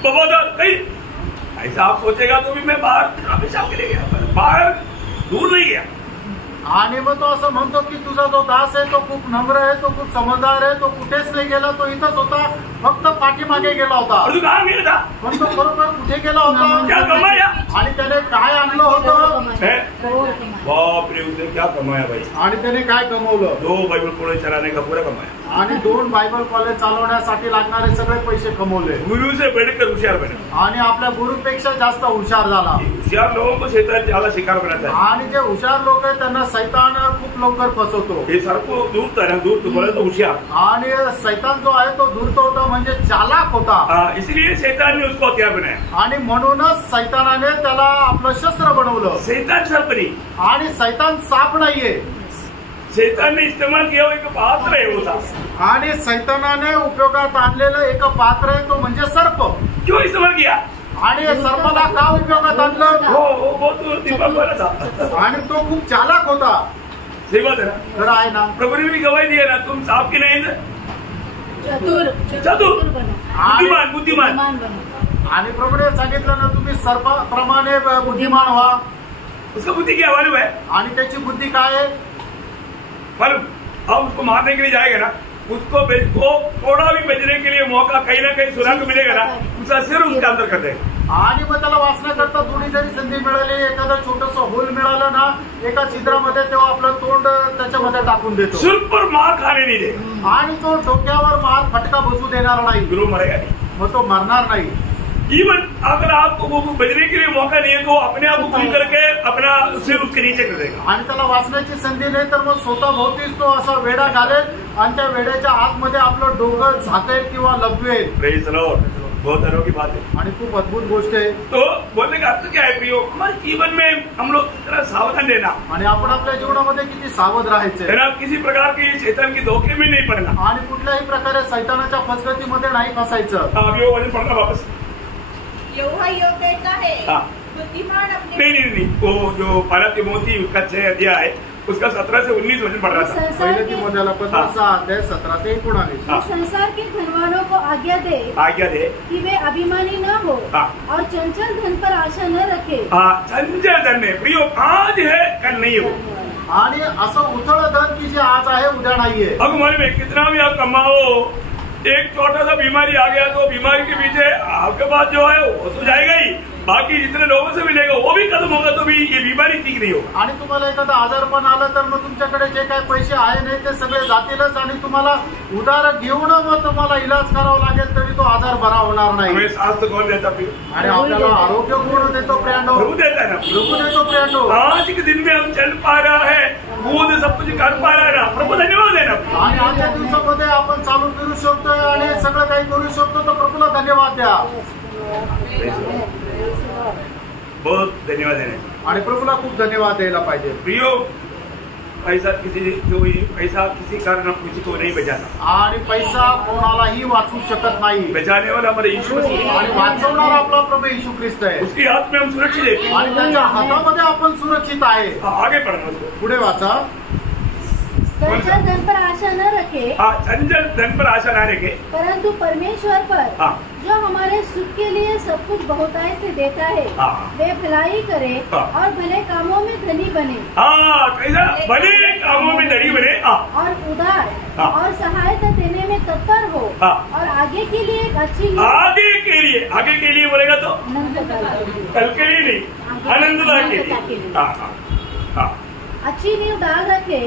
वफादार कहीं ऐसा आप सोचेगा तो भी मैं बाहर हमेशा के लिए गया। बाहेर दूर नाही गया. आणि मग तो असं म्हणतो की तुझा जो दास आहे तो खूप नम्र आहे, तो खूप समजदार आहे, तो कुठेच नाही गेला, तो इथंच होता, फक्त पाठीमागे गेला होता. और तू कहाँ गया था? पण तो बरोबर कुठे गेला होता क्या कमाया? आणि त्याने काय आणलं होतं बाप रे, उसने क्या कमाया भाई? आणि त्याने काय कमवलं? 2 बाइबल कॉलेज चलाने का पूरा कमाया. आणि 2 बायबल कॉलेज चालवण्यासाठी लागणारे सगळे पैसे कमवले गुरु से बढ़कर होशियार बना. आणि आपल्या गुरुपेक्षा जास्त हुशार झाला. होशियार लोगों को शैतान ज्यादा शिकार बनाता है. आणि जे हुशार लोक आहेत त्यांना सैतान खूप लवकर फसवतो. हे सारखं दूर आहे ना, दूर तुम्हाला तो होशियार. आणि सैतान जो आहे तो धूर्त होता, म्हणजे चालाक होता. इसलिए शैतान ने उसको हथियार बनाया. आणि म्हणूनच सैतानाने त्याला आपलं शस्त्र बनवलं. शैतान सर्प नहीं, आणि सैतान साप नाहीये. शैतान ने इस्तेमाल किया हुआ एक पात्र है वो साप. आणि सैतानाने उपयोगात आणलेलं एक पात्र आहे, तो म्हणजे सर्प. क्यों इस्तेमाल किया? आणि सर्पाला का उपयोगात आणलं? वो तो दीपक वाला था. आणि तो खूप चालाक होता. सही बात है ना. खरं आहे ना. प्रभु ने भी गवाही दी है ना, तुम सांप की नहीं चतुर बना. बुद्धिमान. आणि प्रभूने सांगितलं ना, तुम्ही सर्पाप्रमाणे बुद्धिमान व्हा. उसका बुद्धि क्या मालूम है? आणि त्याची बुद्धी काय आहे मालूम? अब उसको मारने के लिए जाएगा ना, उसको थोड़ा भी बचने के लिए मौका कहीं ना कहीं सुना को मिलेगा ना, उसका सिर उसके अंदर कर देगा. आणि मग त्याला वाचण्याकरता थोडी जरी संधी मिळाली, एखादं छोटंसं होल मिळालं ना एका छिद्रामध्ये, तेव्हा आपलं तोंड त्याच्यामध्ये टाकून देतो. सिर पर मार खाने नहीं दे. आणि तो डोक्यावर मार फटका बसू देणार नाही. गुरु मरेगा नहीं. मग तो मरणार नाही. इवन अगर आपको वो बचने के लिए मौका नहीं है तो अपने आप को खुल करके अपना सिर उसके नीचे कर देगा. आणि त्याला वाचण्याची संधी नाही तर मग स्वतः भोवतीच तो असा वेढा घालेल आणि त्या वेड्याच्या आतमध्ये आपलं डोकं झाकेल किंवा लपवेल. Praise the Lord. बहुत अनोखी बात है आणि खूप अद्भुत गोष्ट आहे. तो बोलने का अर्थ क्या है प्रियो? हमारे जीवन में हम लोग इतना सावधान रहना, आणि आपण आपल्या जीवनामध्ये किती सावध राहायचे है ना. किसी प्रकार की शैतान की धोखे में नहीं पड़ना. आणि कुठल्याही प्रकारे सैतानाच्या फसगतीमध्ये नाही फसायचं. अभी वो वचन पढ़ना वापस. यहोवा योग कहता है, हाँ. बुद्धिमान अपने नहीं, वो जो 12 तिमोथी उसका 6 अध्याय है, उसका 17 से 19 वचन पढ़ रहा था. पहिले तिमोथेला 15 17 ते 19. हाँ. संसार के धनवानों को आज्ञा दे कि वे अभिमानी न हो और चंचल धन पर आशा न रखे. चंचल धन है प्रियो, आज है कल नहीं हो. आणि असं उथळ धन की जे आज आहे उद्या नाहीये. अब हमारे में कितना भी आप कमाओ, एक छोटा सा बीमारी आ गया तो बीमारी के पीछे आपके पास जो है वो तो जाएगा ही, बाकी जितने लोगों से मिलेगा वो भी खत्म होगा, तो भी ये बीमारी ठीक नहीं होगा. आणि तुम्हाला एखादा आजारपण आलं तर मग तुमच्याकडे जे काही पैसे आहे नाही ते सगळे जातीलच, आणि तुम्हाला उधार घेऊन मग तुम्हाला इलाज करावा लागेल तरी तो आजार बरा होणार नाही. हमें स्वास्थ्य कौन देता? आणि आपल्याला आरोग्य कोण देतो? प्रियांडो, प्रभु देता है ना. प्रभू देतो. प्रियांडो, आज के दिन में हम चल पा रहा है, खुद सब कुछ कर पा रहा है ना, प्रभु धन्यवाद है ना. आणि आजच्या दिवसामध्ये आपण चालू फिरू शकतोय आणि सगळं काही करू शकतो, तर प्रभूला धन्यवाद द्या. बहुत धन्यवाद है. आणि प्रभूला खूप धन्यवाद द्यायला पाहिजे. प्रियो, पैसा किसी कारण किसी को नहीं बचाता. आणि पैसा कोणालाही वाचवू शकत नाही. बचाने वाला हमारे यीशु मसीह, आणि वाचवणारा आपला प्रभू येशू ख्रिस्त आहे. उसके हाथ में हम सुरक्षित है. आणि त्याच्या हातामध्ये आपण सुरक्षित आहे. आगे बढ़ना उसको. पुढे वाचा. चंचल धन पर आशा न रखे. चंचल धन पर आशा न रखे, परंतु परमेश्वर पर जो हमारे सुख के लिए सब कुछ बहुतायत से देता है, वे भलाई करे और भले कामों में धनी बने. कैसा? भले कामों में धनी बने और उदार और सहायता देने में तत्पर हो. और आगे के लिए एक अच्छी आगे के लिए बोलेगा तो कल के लिए नहीं, आनंदला के लिए अच्छी नींव डाल रखे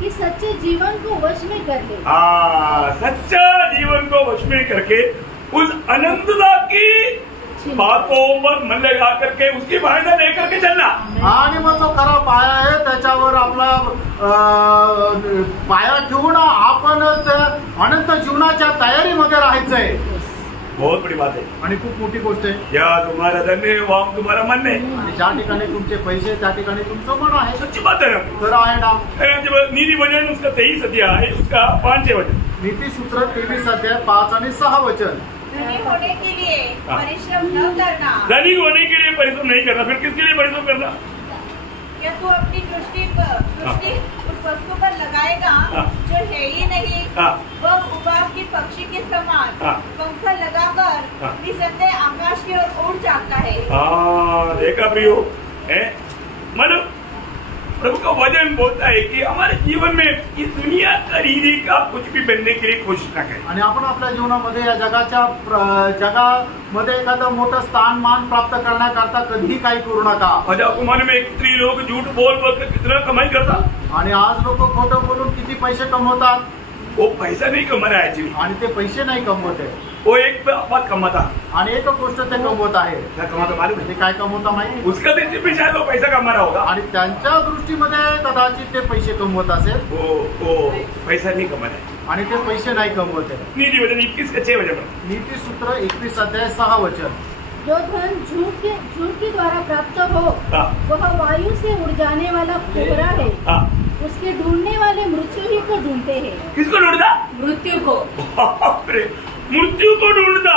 कि सच्चे जीवन को वश में कर ले. सच्चा जीवन को वश में करके उस आनंदला की बातों पर मन लगा करके उसकी फायदा लेकर के चलना. आणि मग जो खरा पाया आहे त्याच्यावर आपला पाया ठेवून आपण अनंत जीवनाच्या तयारीमध्ये राहायचंय. बहुत बड़ी बात है आणि खूप मोठी गोष्ट आहे. या तुम्हारा धन है वहाँ तुम्हारा मन है. आणि ज्या ठिकाणी तुमचे पैसे त्या ठिकाणी तुमचं मन आहे. सच्ची बात है ना. खरं आहे ना. नीति वचन उसका 23 अध्याय है, उसका 5 वचन. नीतिसूत्र 23 अध्याय 5 आणि 6 वचन. धनी होने के लिए परिश्रम न करना. धनी होने के लिए परिश्रम नहीं करना. फिर किसके लिए परिश्रम करना? क्या तू अपनी दृष्टि उस वस्तु पर लगाएगा जो है ही नहीं, वह उबाब की पक्षी के समान पंखा लगाकर निसंदेह आकाश की ओर उड़ जाता है. देखा प्रियो, प्रभु का वचन बोलता है कि हमारे जीवन में इस दुनिया का रीति का कुछ भी बनने के लिए कोशिश न करें। आणि आपण आपल्या जीवनामध्ये या जगामध्ये एखादं मोठं स्थानमान प्राप्त करण्याकरता कधीही काही करू नका। आज आपको मालूम है कितने लोग झूठ बोल कर कितना कमाई करता, आणि आज लोक खोटं बोलून किती पैसे कमवतात। वो पैसा नहीं कमा रहा है जी, आणि ते पैसे नाही कमवत आहे, वो एक बात कमाता आणि एक गोष्ट ते कमवत आहे। क्या कमाता मालूम है? ते काय कमवता माहिती? उसका दृष्टि में शायद वो पैसा कमा रहा होगा, आणि त्यांच्या दृष्टीमध्ये कदाचित ते पैसे कमवत असेल, वो पैसा नहीं कमा रहा है। आणि ते पैसे नाही कमवत आहे। नीति वचन 21 के 6 वचन, नीति सूत्र 21 अध्याय 6 वचन। जो धन झूठ के द्वारा प्राप्त हो वह वायु से उड़ जाने वाला कोहरा है, उसके ढूंढने वाले मृत्यु ही को ढूंढते हैं। किसको ढूंढता? मृत्यू को। मृत्यू को ढूंढता।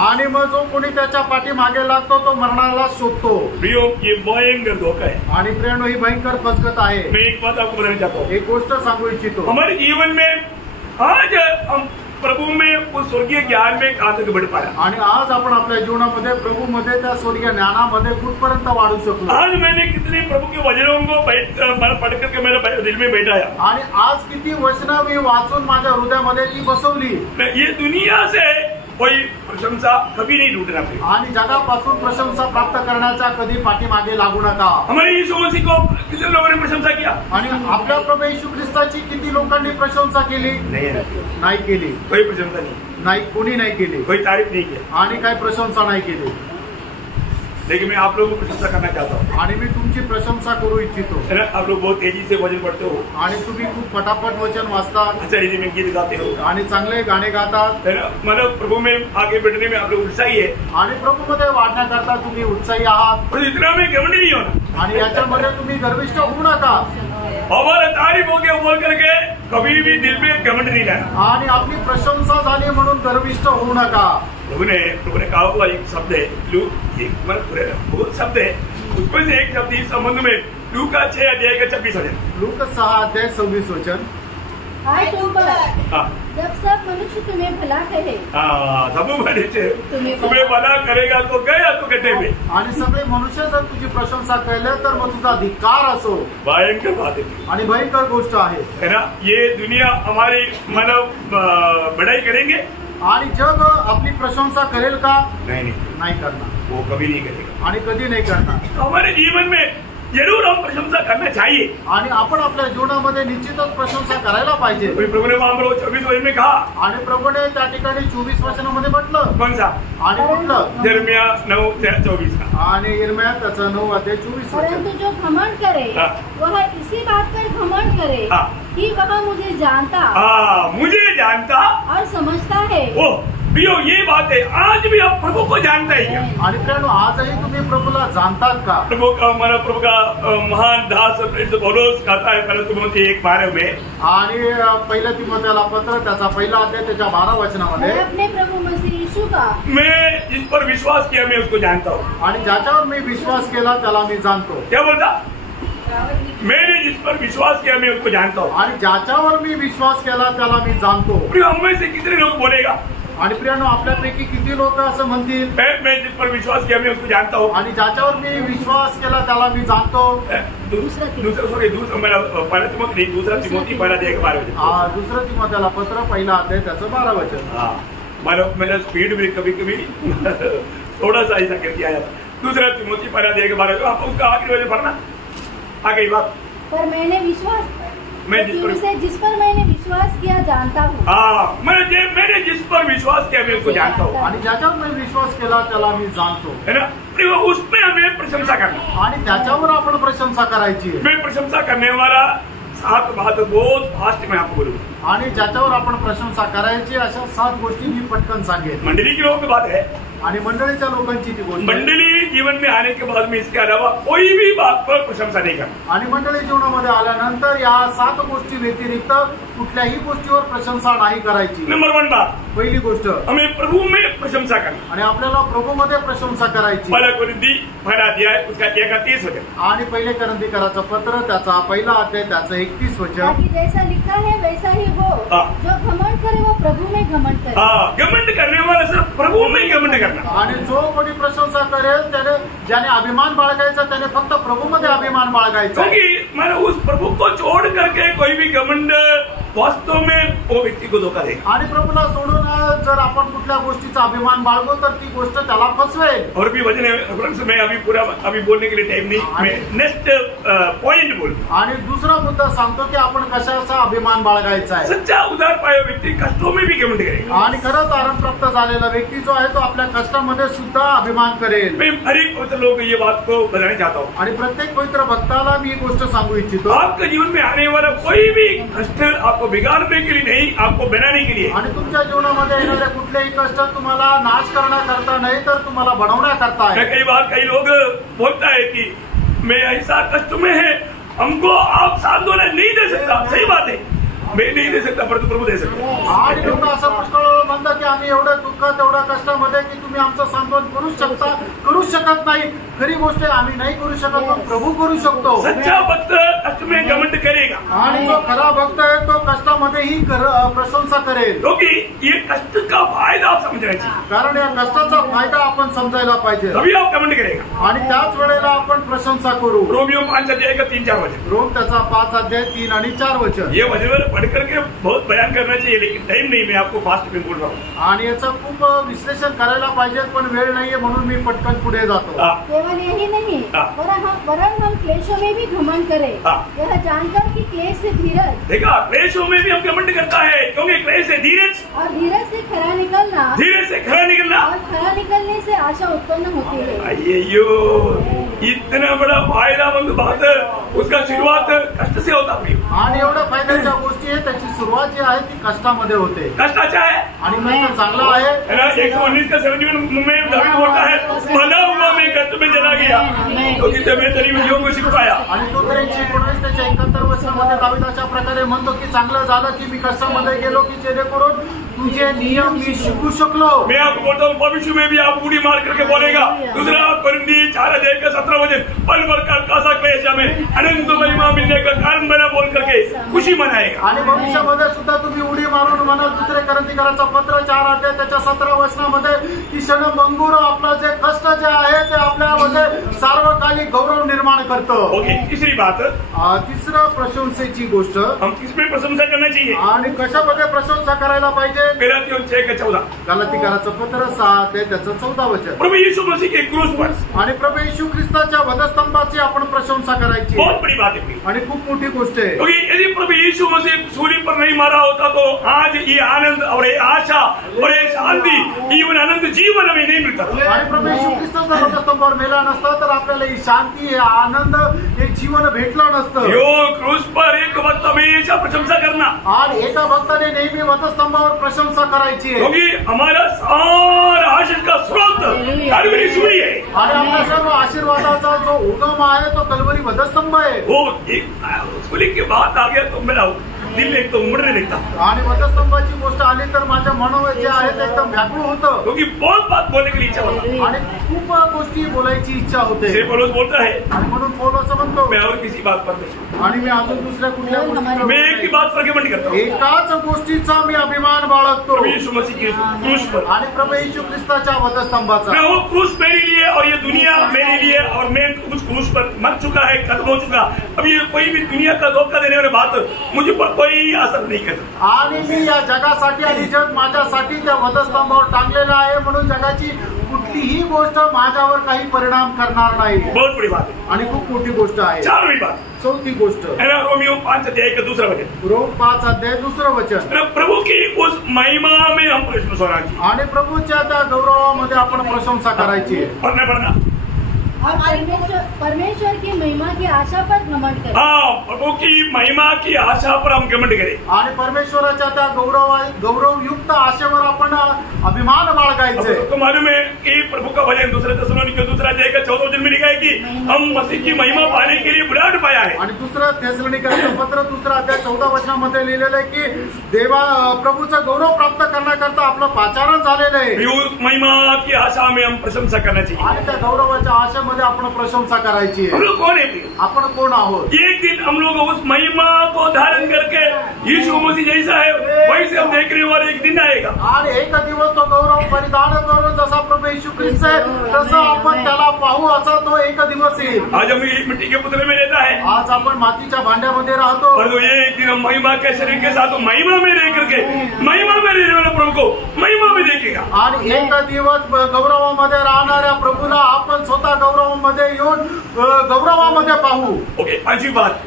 आणि मग जो कोणी त्याच्या पाठीमागे लागतो तो मरणाला शोधतो। प्रियो, ये भयंकर धोखा है। आणि प्रियो, ही भयंकर फसगत आहे। मैं एक बात आपको बताना चाहता हूँ, एक गोष्ट सांगू इच्छितो। हमारे जीवन में आज हम प्रभु में उस स्वर्गीय ज्ञान में कहाँ तक बढ़ पाया, आणि आज आपण आपल्या जीवनामध्ये प्रभू मध्ये त्या स्वर्गीय ज्ञानामध्ये कुठपर्यंत वाढू शकलो। आज मैंने कितने प्रभु के वचनों को पढ़ करके मेरे दिल में बैठाया, आणि आज किती वचनं मी वाचून माझ्या हृदयामध्ये ती बसवली। ये दुनिया से कोई प्रशंसा कभी नहीं ढूंढना चाहिए, आणि जगापासून प्रशंसा प्राप्त करण्याचा कधी पाठीमागे लागू नका। हमारे यीशु मसीह को कितने लोगों ने प्रशंसा किया? आणि आपल्या प्रभू येशू ख्रिस्ताची किती लोकांनी प्रशंसा केली? नाही केली। कोई प्रशंसा नाही, कोणी नाही केली, कोई तारीफ नहीं किया। आणि काही प्रशंसा नाही केली। लेकिन मैं आप लोगों को प्रशंसा करना चाहता हूँ, आणि मी तुमची प्रशंसा करू इच्छितो। आप लोग बहुत तेजी से वचन पढ़ते हो, आणि तुम्ही खूप पटापट वचन वाचतात, अच्छा रीति में गीत गाते हो, आणि चांगले गाणे गातात, है ना? मतलब प्रभु में आगे बढ़ने में आप लोग उत्साही है, आणि प्रभूमध्ये वाढण्याकरता तुम्ही उत्साही आहात। और इतना में घमंडी नहीं होना, आणि याच्यामध्ये तुम्ही गर्विष्ठ होऊ नका। हमारा तारीफ हो गया बोल करके कभी भी दिल में घमंड नहीं लाना, आणि आपली प्रशंसा झाली म्हणून गर्विष्ठ होऊ नका। प्रभु ने कहा हुआ एक शब्द है, बहुत शब्द है, उसमें से एक शब्द इस संबंध में लूका 6 अध्याय का 26 वचन, लूका 6 अध्याय 26 वचन। हाय तुम पर जब सब मनुष्य तुम्हें भला कहे, सब मनुष्य तुम्हें भला करेगा तो गया तो कहते हुए, आणि सगळे मनुष्य जर तुझी प्रशंसा केले तर मग तुझा धिक्कार असो। भयंकर बात है, आणि भयंकर गोष्ट आहे ना? ये दुनिया हमारी मानव बड़ाई करेंगे, आणि जग आपली प्रशंसा करेल का? नहीं करणार, वो कभी नहीं करेगा, आणि कधी नाही करणार। हमारे जीवन में जरूर हम प्रशंसा करना चाहिए, आणि आपण आपल्या जीवनामध्ये निश्चितच प्रशंसा करायला पाहिजे। प्रभु ने वहां 24 वचन में कहा, आणि प्रभूने त्या ठिकाणी 24 वचनामध्ये म्हटलं। कौन सा? आणि कुठलं? यिर्मयाह 9:24 का। आणि यिर्मयाह त्याचं 9 अध्याय 24 वचन। परंतु जो घमंड करे वह इसी बात पर घमंड करे कि वह मुझे जानता, मुझे जानता और समझता है। प्रियो, ये बात है, आज भी आप प्रभु को जानता ही क्या? आणि प्रियो, आजही तुम्ही प्रभूला जाणतात का? प्रभु का महान दास पौलुस कहता है पहले तिमोथी 1:12 में, आणि पहिल्या तिमोथेला पत्र त्याचा पहिला अध्याय त्याच्या 12 वचनामध्ये, मैं अपने प्रभु मसीह यीशु का, मैं जिस पर विश्वास किया मैं उसको जानता हूँ, आणि ज्याच्यावर मी विश्वास केला त्याला मी जाणतो। क्या बोलता? मैंने जिस पर विश्वास किया मैं उसको जानता हूँ, आणि ज्याच्यावर मी विश्वास केला त्याला मी जाणतो। प्रियो, हम में से कितने लोग बोलेगा? आणि प्रियानो, आपल्यापैकी किती लोक असं म्हणतील, मैं जिस पर विश्वास किया मैं उसको जानता हूँ, आणि ज्याच्यावर मी विश्वास केला त्याला मी जाणतो। दूसरा पहिला तिमोथी 1:12 दुसरं तिमोथेला पत्र पहिला अध्याय त्याचं 12 वचन। मैंने स्पीड में कभी कभी थोड़ा सा ऐसा कर दिया जाता। दूसरा तिमोथी 1:12 आप उसका आखिरी वचन पढ़ना, आगे बात। पर मैंने विश्वास, मैं जिस पर मैंने विश्वास किया जानता हूँ, मैंने जिस पर विश्वास किया मैं उसको जानता हूँ, आणि ज्याच्यावर मी विश्वास केला त्याला मी जाणतो, है ना? उसमें हमें प्रशंसा करना, आणि त्याच्यावर आपण प्रशंसा करायची। मैं प्रशंसा करने वाला 7 बात बहुत फास्ट में आपको बोलूंगा, आणि ज्याच्यावर आपण प्रशंसा करायची अशा 7 गोष्टी मी पटकन सांगेन। मंडली की लोगों की बात है, आणि मंडळीच्या लोकांची ती गोष्ट। मंडली जीवन में आने के बाद में इसके अलावा कोई भी बात पर प्रशंसा नहीं करना, आणि मंडळी जीवनामध्ये आल्यानंतर या 7 गोष्टी व्यतिरिक्त कुठल्याही गोष्टीवर प्रशंसा नाही करायची। नंबर 1 बात, पहिली गोष्ट, हमें प्रभु में प्रशंसा करना, आणि आपल्याला प्रभूमध्ये प्रशंसा करायची। पहिला कोरिंथी 1 अध्याय उसका 31 वचन, आणि पहिले कोरिंथीकराचं पत्र त्याचा पहिला अध्याय त्याचं 31 वचन। जैसा लिखा है वैसा ही हो, जो घमंड करे वो प्रभु में घमंड करे। घमंड करने वाला सिर्फ प्रभु में ही घमंड करना। आणि जो कोणी प्रशंसा करेल त्याने ज्याने अभिमान बाळगायचा त्याने फक्त प्रभूमध्ये अभिमान बाळगायचा। क्योंकि मैंने उस प्रभु को छोड़ करके कोई भी घमंड वास्तव में वो व्यक्ति को धोखा देगा। आणि प्रभूला सोडून जर आपण कुठल्या गोष्टीचा अभिमान बाळगू तर ती गोष्ट त्याला फसवेल। और भी वचन रेफरेंस में अभी बोलने के लिए टाइम नहीं, मैं नेक्स्ट पॉइंट बोल। आणि दुसरा मुद्दा सांगतो की आपण कशाचा अभिमान बाळगायचा आहे। सच्चा उदार पाया व्यक्ति कष्टों में भी घमंड करेगा। आणि खरं तारण प्राप्त झालेला व्यक्ती जो आहे तो आपल्या कष्टामध्ये सुद्धा अभिमान करेल। मैं हर एक पवित्र लोग ये बात को बताना चाहता हूँ। आणि प्रत्येक पवित्र भक्ताला मी गोष्ट सांगू इच्छितो, आपके जीवन में आने वाला कोई भी कष्ट आपको बिगाड़ने के लिए नहीं, आपको बनाने के लिए। आणि तुमच्या जीवनामध्ये येणारे कुठलेही कष्ट तुम्हाला नाश करण्याकरता नाही तर तुम्हाला बनवण्याकरता आहे। कई बार कई लोग बोलता है कि मैं ऐसा कष्ट में है, हमको आप सांत्वना नहीं दे सकता। सही बात है, मैं नहीं दे सकता परंतु प्रभू दे सकता। आणि लोक असं पुष्कळ म्हणतात की आम्ही एवढ्या दुःखात एवढ्या कष्टामध्ये की तुम्ही आमचं सांत्वन करू शकत नाही। खरी गोष्ट आहे, आम्ही नाही करू शकत पण प्रभू करू शकतो। सच्चा भक्त कष्ट में घमंड करेगा। आणि जो खरा भक्त आहे तो कष्टामध्येही प्रशंसा करेल। क्योंकि ये कष्ट का फायदा आप समझना चाहिए, कारण या कष्टाचा फायदा आपण समजायला पाहिजे। तभी आप घमंड करेगा। आणि त्याच वेळेला आपण प्रशंसा करू। रोमियो 5:3-4 वचन। रोम त्याचा 5:3 आणि 4 वचन। ये वचन पढ़ करके बहुत बयान करना चाहिए, लेकिन टाइम नहीं, मैं आपको फास्ट में बोल रहा हूँ। आणि याचं खूप विश्लेषण करायला पाहिजे पण वेळ नाहीये म्हणून मी पटकन पुढे जातो। केवल यही नहीं, वरन हम क्लेशों में भी घमंड करें, यह जानकर कि क्लेश से धीरज। देखा, क्लेशों में भी हम घमंड करता है, क्योंकि क्लेश से धीरज, और धीरज से खरा निकलना, धीरज से खरा निकलना, और खरा निकलने से आशा उत्पन्न होती है। अय्यो, इतना बड़ा फायदामंद बात, उसका शुरुआत कष्ट से होता है। आणि एवढ्या फायद्याच्या गोष्टी आहे त्याची सुरुवात जी आहे ती कष्टामध्ये होते। कष्ट अच्छा है आणि कष्ट चांगला आहे। 119:17 में दावीद बोलता है, भला हुआ मैं कष्ट में चला गया क्योंकि जब मैं तेरी विधियों को सीख पाया। आणि तो 19:71 वचनामध्ये दावीद अशा प्रकारे म्हणतो की चांगलं झालं की मी कष्टामध्ये गेलो की जेणेकरून तुझे नियम मी शिकू शकलो। मैं आपको बोलता हूँ भविष्य में भी आप उड़ी मार करके बोलेगा। दूसरा कोरिन्थी 4:17 वचन, पल भर का कासा क्लेश में अनंत महिमा मिलने का कारण बना बोल करके खुशी मनाएगा। आणि भविष्यामध्ये सुद्धा तुम्ही उडी मारून म्हणाल। दुसरे कोरिन्थीकरांचं पत्र 4 त्याच्या 17 वचनामध्ये की क्षणभंगुर आपलं जे कष्ट जे आहे ते आपल्यामध्ये सार्वकालिक गौरव निर्माण करतं। ओके, तीसरी बात, तिसरं प्रशंसेची गोष्ट, हम किसमें प्रशंसा करना चाहिए आणि कशामध्ये प्रशंसा करायला पाहिजे। गलातियों 6:14, गलातीकरांचं पत्र 6 त्याचं 14 वचन। प्रभु यीशु मसीह के क्रूस पर, आणि प्रभू येशू ख्रिस्ताच्या वधस्तंभाची आपण प्रशंसा करायची। बहुत बड़ी बात है आणि खूप मोठी गोष्ट आहे। क्योंकि यदि प्रभु यीशु मसीह सूली पर नहीं मारा होता तो आज ये आनंद और ये आशा और ये शांति, जीवन आनंद जीवन हमें नहीं मिलता। आणि प्रभू येशू ख्रिस्ताचा वधस्तंभावर मेला नसता तर आपल्याला ही शांती, हे आनंद, हे जीवन भेटलं नसतं। यो क्रूस पर एक भक्त हमेशा प्रशंसा करना, आणि एका भक्ताने नेहमी वधस्तंभावर प्रशंसा करायची आहे। क्योंकि हमारा सारा आशीष का स्रोत कलवरी सूली है। आणि आपल्या सर्व आशीर्वादाचा जो उगम आहे तो कलवरी वधस्तंभ आहे। वो एक सूली की बात आ गया तो मेरा दिल एक तो उमड़ने लगता। आणि वधस्तंभाची गोष्ट आली तर माझ्या मनोवत जे आहे ते एकदम व्याकुळ होतं। क्योंकि बहुत बात बोलने की इच्छा होता आणि खूप गोष्टी बोलायची इच्छा होते। है। पौलुस बोलता है, आणि म्हणून पौलुस म्हणतो मैं और किसी बात पर नहीं, आणि मी अजून दुसऱ्या कुठल्या गोष्टीवर मैं एक ही बात पर घमंड करता हूँ, एकाच गोष्टीचा मी अभिमान बाळगतो। प्रभु यीशु मसीह के क्रूस पर। आणि प्रभू येशू ख्रिस्ताच्या वधस्तंभाचा। मैं वो क्रूस मेरे लिए और ये दुनिया मेरे लिए, और मैं उस क्रूस पर मर चुका है, खत्म हो चुका। अब ये कोई भी दुनिया का धोखा देने वाली बात मुझे पर कोई असर नहीं करता। आणि मी या जगासाठी आणि जग माझ्यासाठी त्या वधस्तंभावर टांगलेला आहे म्हणून जगाची कुठलीही गोष्ट माझ्यावर काही परिणाम करणार नाही। बहुत बड़ी बात है। आणि खूप मोठी गोष्ट आहे। चारवीं बात, चौथी गोष्ट, रोमियो 5:2 वचन। रोम 5:2 वचन। प्रभु की उस महिमा में हम प्रशंसा होना चाहिए। आणि प्रभूच्या त्या गौरवामध्ये आपण प्रशंसा करायची आहे। पढ़ना और परमेश्वर की महिमा की आशा पर घमंड करें। प्रभु की महिमा की आशा पर हम घमंड करें। आणि परमेश्वराच्या त्या गौरवयुक्त आशेवर आपण अभिमान बाळगायचे। तो मालूम है कि प्रभु का वचन दूसरे थिस्सलुनीकियों 2:14 वचन में लिखा है कि हम मसीह की महिमा पाने के लिए बुलाहट पाया है। आणि दुसरं थिस्सलुनीकरांचं पत्र 2:14 वचनामध्ये लिहिलेलं आहे की देवा प्रभूचं गौरव प्राप्त करण्याकरता आपलं पाचारण झालेलं आहे। उस महिमा की आशा में हम प्रशंसा करना चाहिए। आणि त्या गौरवाच्या आशेमध्ये मध्ये आपण प्रशंसा करायची हम आहे. लोग कौन है प्रिय? आपण कोण आहोत? एक दिन हम लोग उस महिमा को धारण करके यीशु मसीह जैसा है वैसे हम देखने वाले एक दिन आएगा. आणि एक दिवस तो गौरव परिधान करून जसा प्रभू येशू ख्रिस्त आहे तसं आपण त्याला पाहू, असा तो एक दिवस येईल. आज हम मिट्टी के पुतले में रहता है, आज आपण मातीच्या भांड्यामध्ये राहतो, परंतु ये एक दिन हम महिमा के शरीर के साथ महिमा में रह करके महिमा में रहने वाले प्रभु को महिमा में देखेगा. आणि एक दिवस गौरवामध्ये राहणाऱ्या प्रभूला आपण स्वतः गौरवामध्ये येऊन गौरवामध्ये पाहू. ओके, पांचवी बात,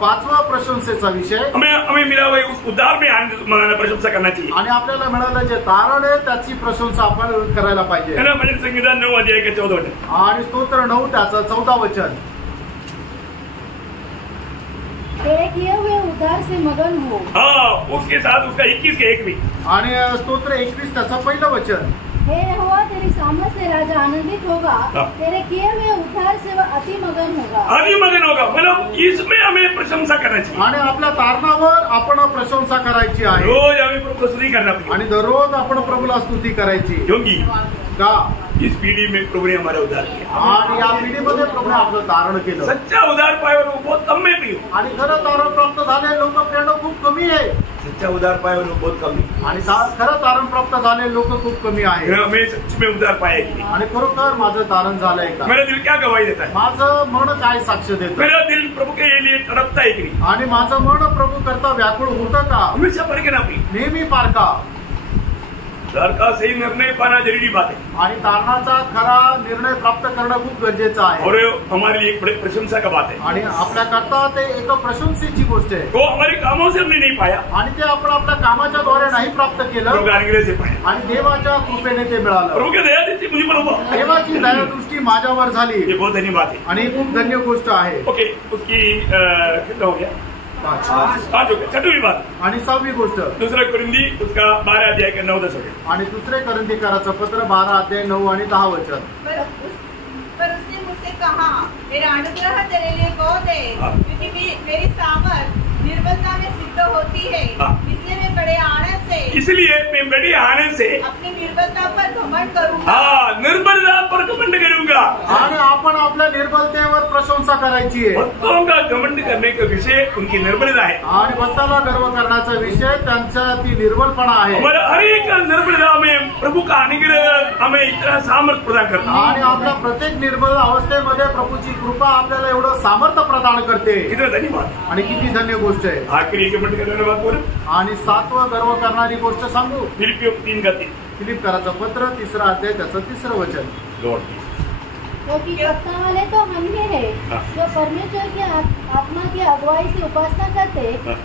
पाचवा प्रशंसेचा विषय, हमें मिला हुआ उस उद्धार में आनंद प्रशंसा करना चाहिए. आणि आपल्याला मिळालं जे तारण आहे त्याची प्रशंसा आपण करायला पाहिजे. है ना. भजन संहिता 9 अध्याय के 14 वचन. आणि स्तोत्र 9 त्याचं 14 वचन, तेरे किए हुए उद्धार से मगन हो. हाँ, उसके साथ उसका 21 के 1 भी. आणि स्तोत्र 21 त्याचं पहिलं वचन, हे यहोवा तेरी सामर्थ से राजा आनंदित होगा, तेरे किए हुए उद्धार से वह अति मगन होगा. अति मगन होगा, मतलब इसमें हमें प्रशंसा करना चाहिए. आणि आपल्या तारणावर आपण प्रशंसा करायची आहे. रोज हमें प्रभु को स्तुति करना चाहिए. आणि दररोज आपण प्रभूला स्तुती करायची. क्योंकि का इस पीढ़ी में प्रभु ने हमारा उद्धार किया. आणि या पिढीमध्ये प्रभूने आपलं तारण केलं. सच्चा उद्धार पाए और वो बहुत कम में भी हो. आणि खरं तारण प्राप्त झाले लोक प्रेरणा खूप कमी आहे. सच्चा उद्धार पाए और वो बहुत कम है. आणि खरं तारण प्राप्त झाले लोक खूप कमी आहे. हमें सच में उद्धार पाया कि नहीं. आणि खरोखर माझं तारण झालंय का? मेरा दिल क्या गवाही देता है? माझं मन काय साक्ष देतं? मेरा दिल प्रभु के लिए तड़पता है कि नहीं. आणि माझं मन प्रभू करता व्याकुळ होतं का? हमेशा पढ़ के ना प्रिय. नेहमी पार का? उद्धार का सही निर्णय पाना जरूरी बात है. आणि तारणाचा खरा निर्णय प्राप्त करणं खूप गरजेचं आहे. और हमारे लिए एक बड़ी प्रशंसा का बात है. आणि आपल्या करता ते एक प्रशंसेची गोष्ट आहे. वो हमारे कामों से हमने नहीं पाया, आणि ते आपण आपल्या कामाच्या द्वारे नाही प्राप्त केलं, प्रभु के अनुग्रह से पाया. आणि देवाच्या कृपेने ते मिळालं. प्रभु की दया देती मुझे पर हुआ. देवाची दयादृष्टी माझ्यावर झाली, ये बहुत धन्य बात है. आणि ही खूप धन्य गोष्ट आहे. ओके, उसकी कितना हो गया? 5 हो गया. छठवीं बात, आणि 6वी गोष्ट, दूसरा कुरिन्दी उसका 12 अध्याय का 9-10 हो गया. आणि दुसरे करंदीकाराचं पत्र 12 अध्याय 9 आणि 10 वचन. पर उसने मुझसे कहा, मेरा अनुग्रह तेरे लिए बहुत है, क्योंकि मेरी सामर्थ निर्बलता में सिद्ध होती है. इसलिए मैं बड़े आनंद से अपनी निर्बलता पर घमंड करूंगा. हाँ, निर्बलता पर घमंड करूंगा. आणि आपण आपल्या निर्बलतेवर प्रशंसा करायची आहे. भक्तों का घमंड करने का विषय उनकी निर्बलता है. आणि भक्ताला गर्व करण्याचा विषय त्यांचा ती निर्बलपणा आहे. हमारा हर एक निर्बलता में प्रभु का अनुग्रह हमें इतना सामर्थ्य प्रदान करता है. आणि आपल्या प्रत्येक निर्बल अवस्थेमध्ये प्रभूची कृपा आपल्याला एवढं सामर्थ्य प्रदान करते. कितना धन्यवाद. आणि किती धन्य गोष्ट आहे. आखिरी एक घमंड करने बात बोलूं. आणि 7वं गर्व करणारी गोष्ट सांगू. फिलिपियों 3:3. फिलिपकराचं पत्र 3 अध्याय त्याचं 3रं वचन. लॉर्ड क्योंकि वक्ता वाले तो हम ही है जो परमेश्वर की आत्मा की अगुवाई से उपासना करते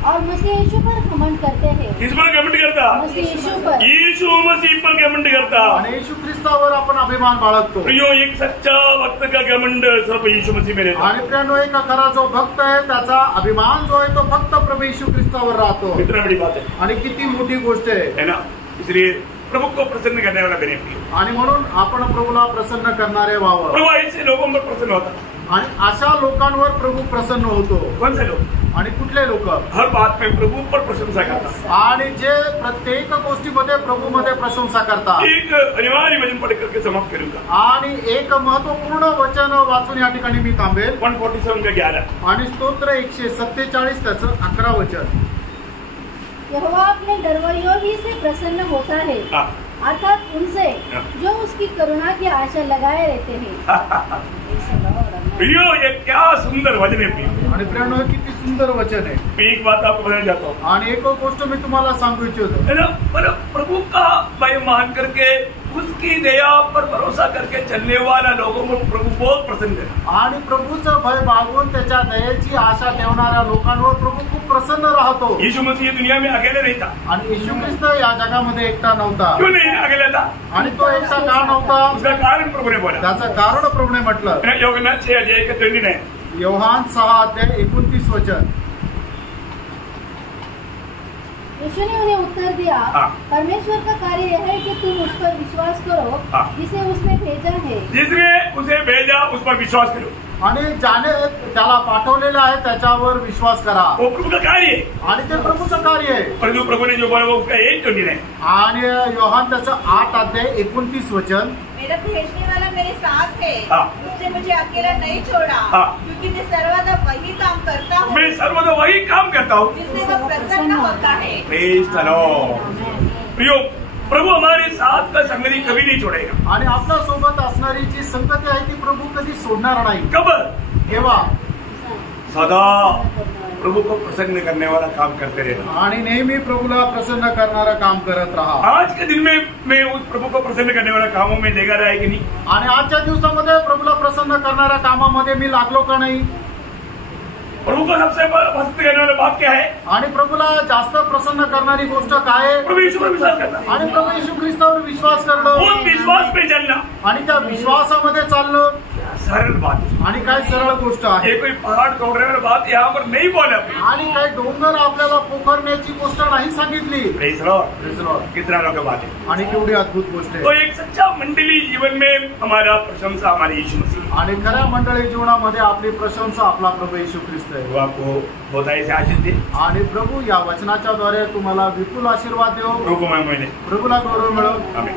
और मसीह यीशु पर घमंड करते हैं. किस पर घमंड करता? मसीह यीशु पर. यीशु मसीह पर घमंड करता. आणि येशू ख्रिस्तावर आपण अभिमान बाळगतो. प्रियो, एक सच्चा भक्त का घमंड सब यीशु मसीह में रहता. आणि प्रियानो, एक खरा जो भक्त आहे त्याचा अभिमान जो आहे तो फक्त प्रभू येशू ख्रिस्तावर राहतो. कितना बड़ी बात है. आणि किती मोठी गोष्ट आहे, है ना. इसलिए प्रभु को प्रसन्न करने वाला बने. आणि म्हणून आपण प्रभूला प्रसन्न करणारे व्हावं. प्रभु ऐसे लोगों पर प्रसन्न होता. आणि अशा लोकांवर प्रभू प्रसन्न होतो. कौन से लोग? आणि कुठले लोक? हर बात में प्रभु पर प्रशंसा करता. आणि जे प्रत्येक गोष्टीमध्ये प्रभूमध्ये प्रशंसा करतात. एक अनिवार्य वचन पढ़ करके समाप्त करूंगा. आणि एक महत्वपूर्ण वचन वाचून या ठिकाणी मी थांबेल. 147 का 11. आणि स्तोत्र 147 त्याचं 11 वचन. यहोवा अपने डरवैयों ही से प्रसन्न होता है, अर्थात उनसे जो उसकी करुणा की आशा लगाए रहते हैं. प्रियो, ये क्या सुंदर वचन है प्रियो. आणि प्रियानो, किती सुंदर वचन आहे. मैं एक बात आपको बताना चाहता हूँ. आणि एक गोष्ट मी तुम्हाला सांगू इच्छितो. है ना. प्रभु का भय मान करके उसकी दया पर भरोसा करके चलने वाला लोगों को प्रभु बहुत प्रसन्न है. आणि प्रभूचं भय बाळगून त्याच्या दयेची आशा ठेवणाऱ्या लोकांवर प्रभू खूप प्रसन्न राहतो. यीशु मसीह दुनिया में अकेले नहीं था. आणि येशू ख्रिस्त या जगामध्ये एकटा नव्हता. क्यों नहीं अकेला था? आणि तो एकटा का नव्हता? उसका कारण प्रभु ने बोला. त्याचं कारण प्रभूने म्हटलं. యోహన్నాन 6 अध्याय का 29. योहान 6 अध्याय 29 वचन. यीशु ने उन्हें उत्तर दिया, परमेश्वर का कार्य यह है कि तुम उस पर विश्वास करो जिसे उसने भेजा है. जिसने उसे भेजा उस पर विश्वास करो. आणि ज्याने त्याला पाठवलेलं आहे त्याच्यावर विश्वास करा. वो प्रभु का कार्य है आणि ते प्रभूचं कार्य आहे. परंतु प्रभु ने जो बोला वो उसका 1:29 आणि योहान त्याचं 8:29 मेरा भेजने वाला मेरे साथ है. हाँ. उसने मुझे अकेला नहीं छोड़ा. हाँ. क्योंकि मैं सर्वदा वही काम करता हूँ. मैं सर्वदा वही काम करता हूँ जिससे वो प्रसन्न होता है. Praise the Lord. प्रियो, प्रभु हमारे साथ का संगति कभी नहीं छोड़ेगा. आणि आपल्या सोबत असणारी जी संगती आहे ती प्रभू कधी सोडणार नाही. कब? केव्हा? सदा प्रभु को प्रसन्न करने वाला काम करते रहना. आणि नेहमी प्रभूला प्रसन्न करणारं काम करत राहा. आज के दिन में मैं उस प्रभु को प्रसन्न करने वाला कामों में लेगा रहा है कि नहीं. आणि आजच्या दिवसामध्ये प्रभूला प्रसन्न करणाऱ्या कामामध्ये मी लागलो का नाही. प्रभु को सबसे पसंद करने वाला बात क्या है? आणि प्रभूला जास्त प्रसन्न करणारी गोष्ट काय आहे. प्रभु यीशु पर विश्वास करना. आणि प्रभू येशू ख्रिस्तावर विश्वास करणं. उस विश्वास पे चलना. आणि त्या विश्वासामध्ये चालणं. सरल बात. आणि काय सरळ गोष्ट आहे. ये कोई पहाड़ तोड़ने वाली बात यहाँ पर नहीं बोला. आणि काही डोंगर आपल्याला पोखरण्याची गोष्ट नाही सांगितली. Praise Lord. कितना लोग बात है. आणि केवढी अद्भुत गोष्ट तो आहे. एक सच्चा मंडली जीवन में हमारा प्रशंसा हमारे यीशु मसीह. आणि खऱ्या मंडळी जीवनामध्ये आपली प्रशंसा आपला प्रभू येशू ख्रिस्त आहे. वो आपको बहुत ऐसे आशीष दे. आणि प्रभू या वचनाच्या द्वारे तुम्हाला विपुल आशीर्वाद देव. प्रभु को मैं मिले. प्रभूला गौरव मिळव. आमीन.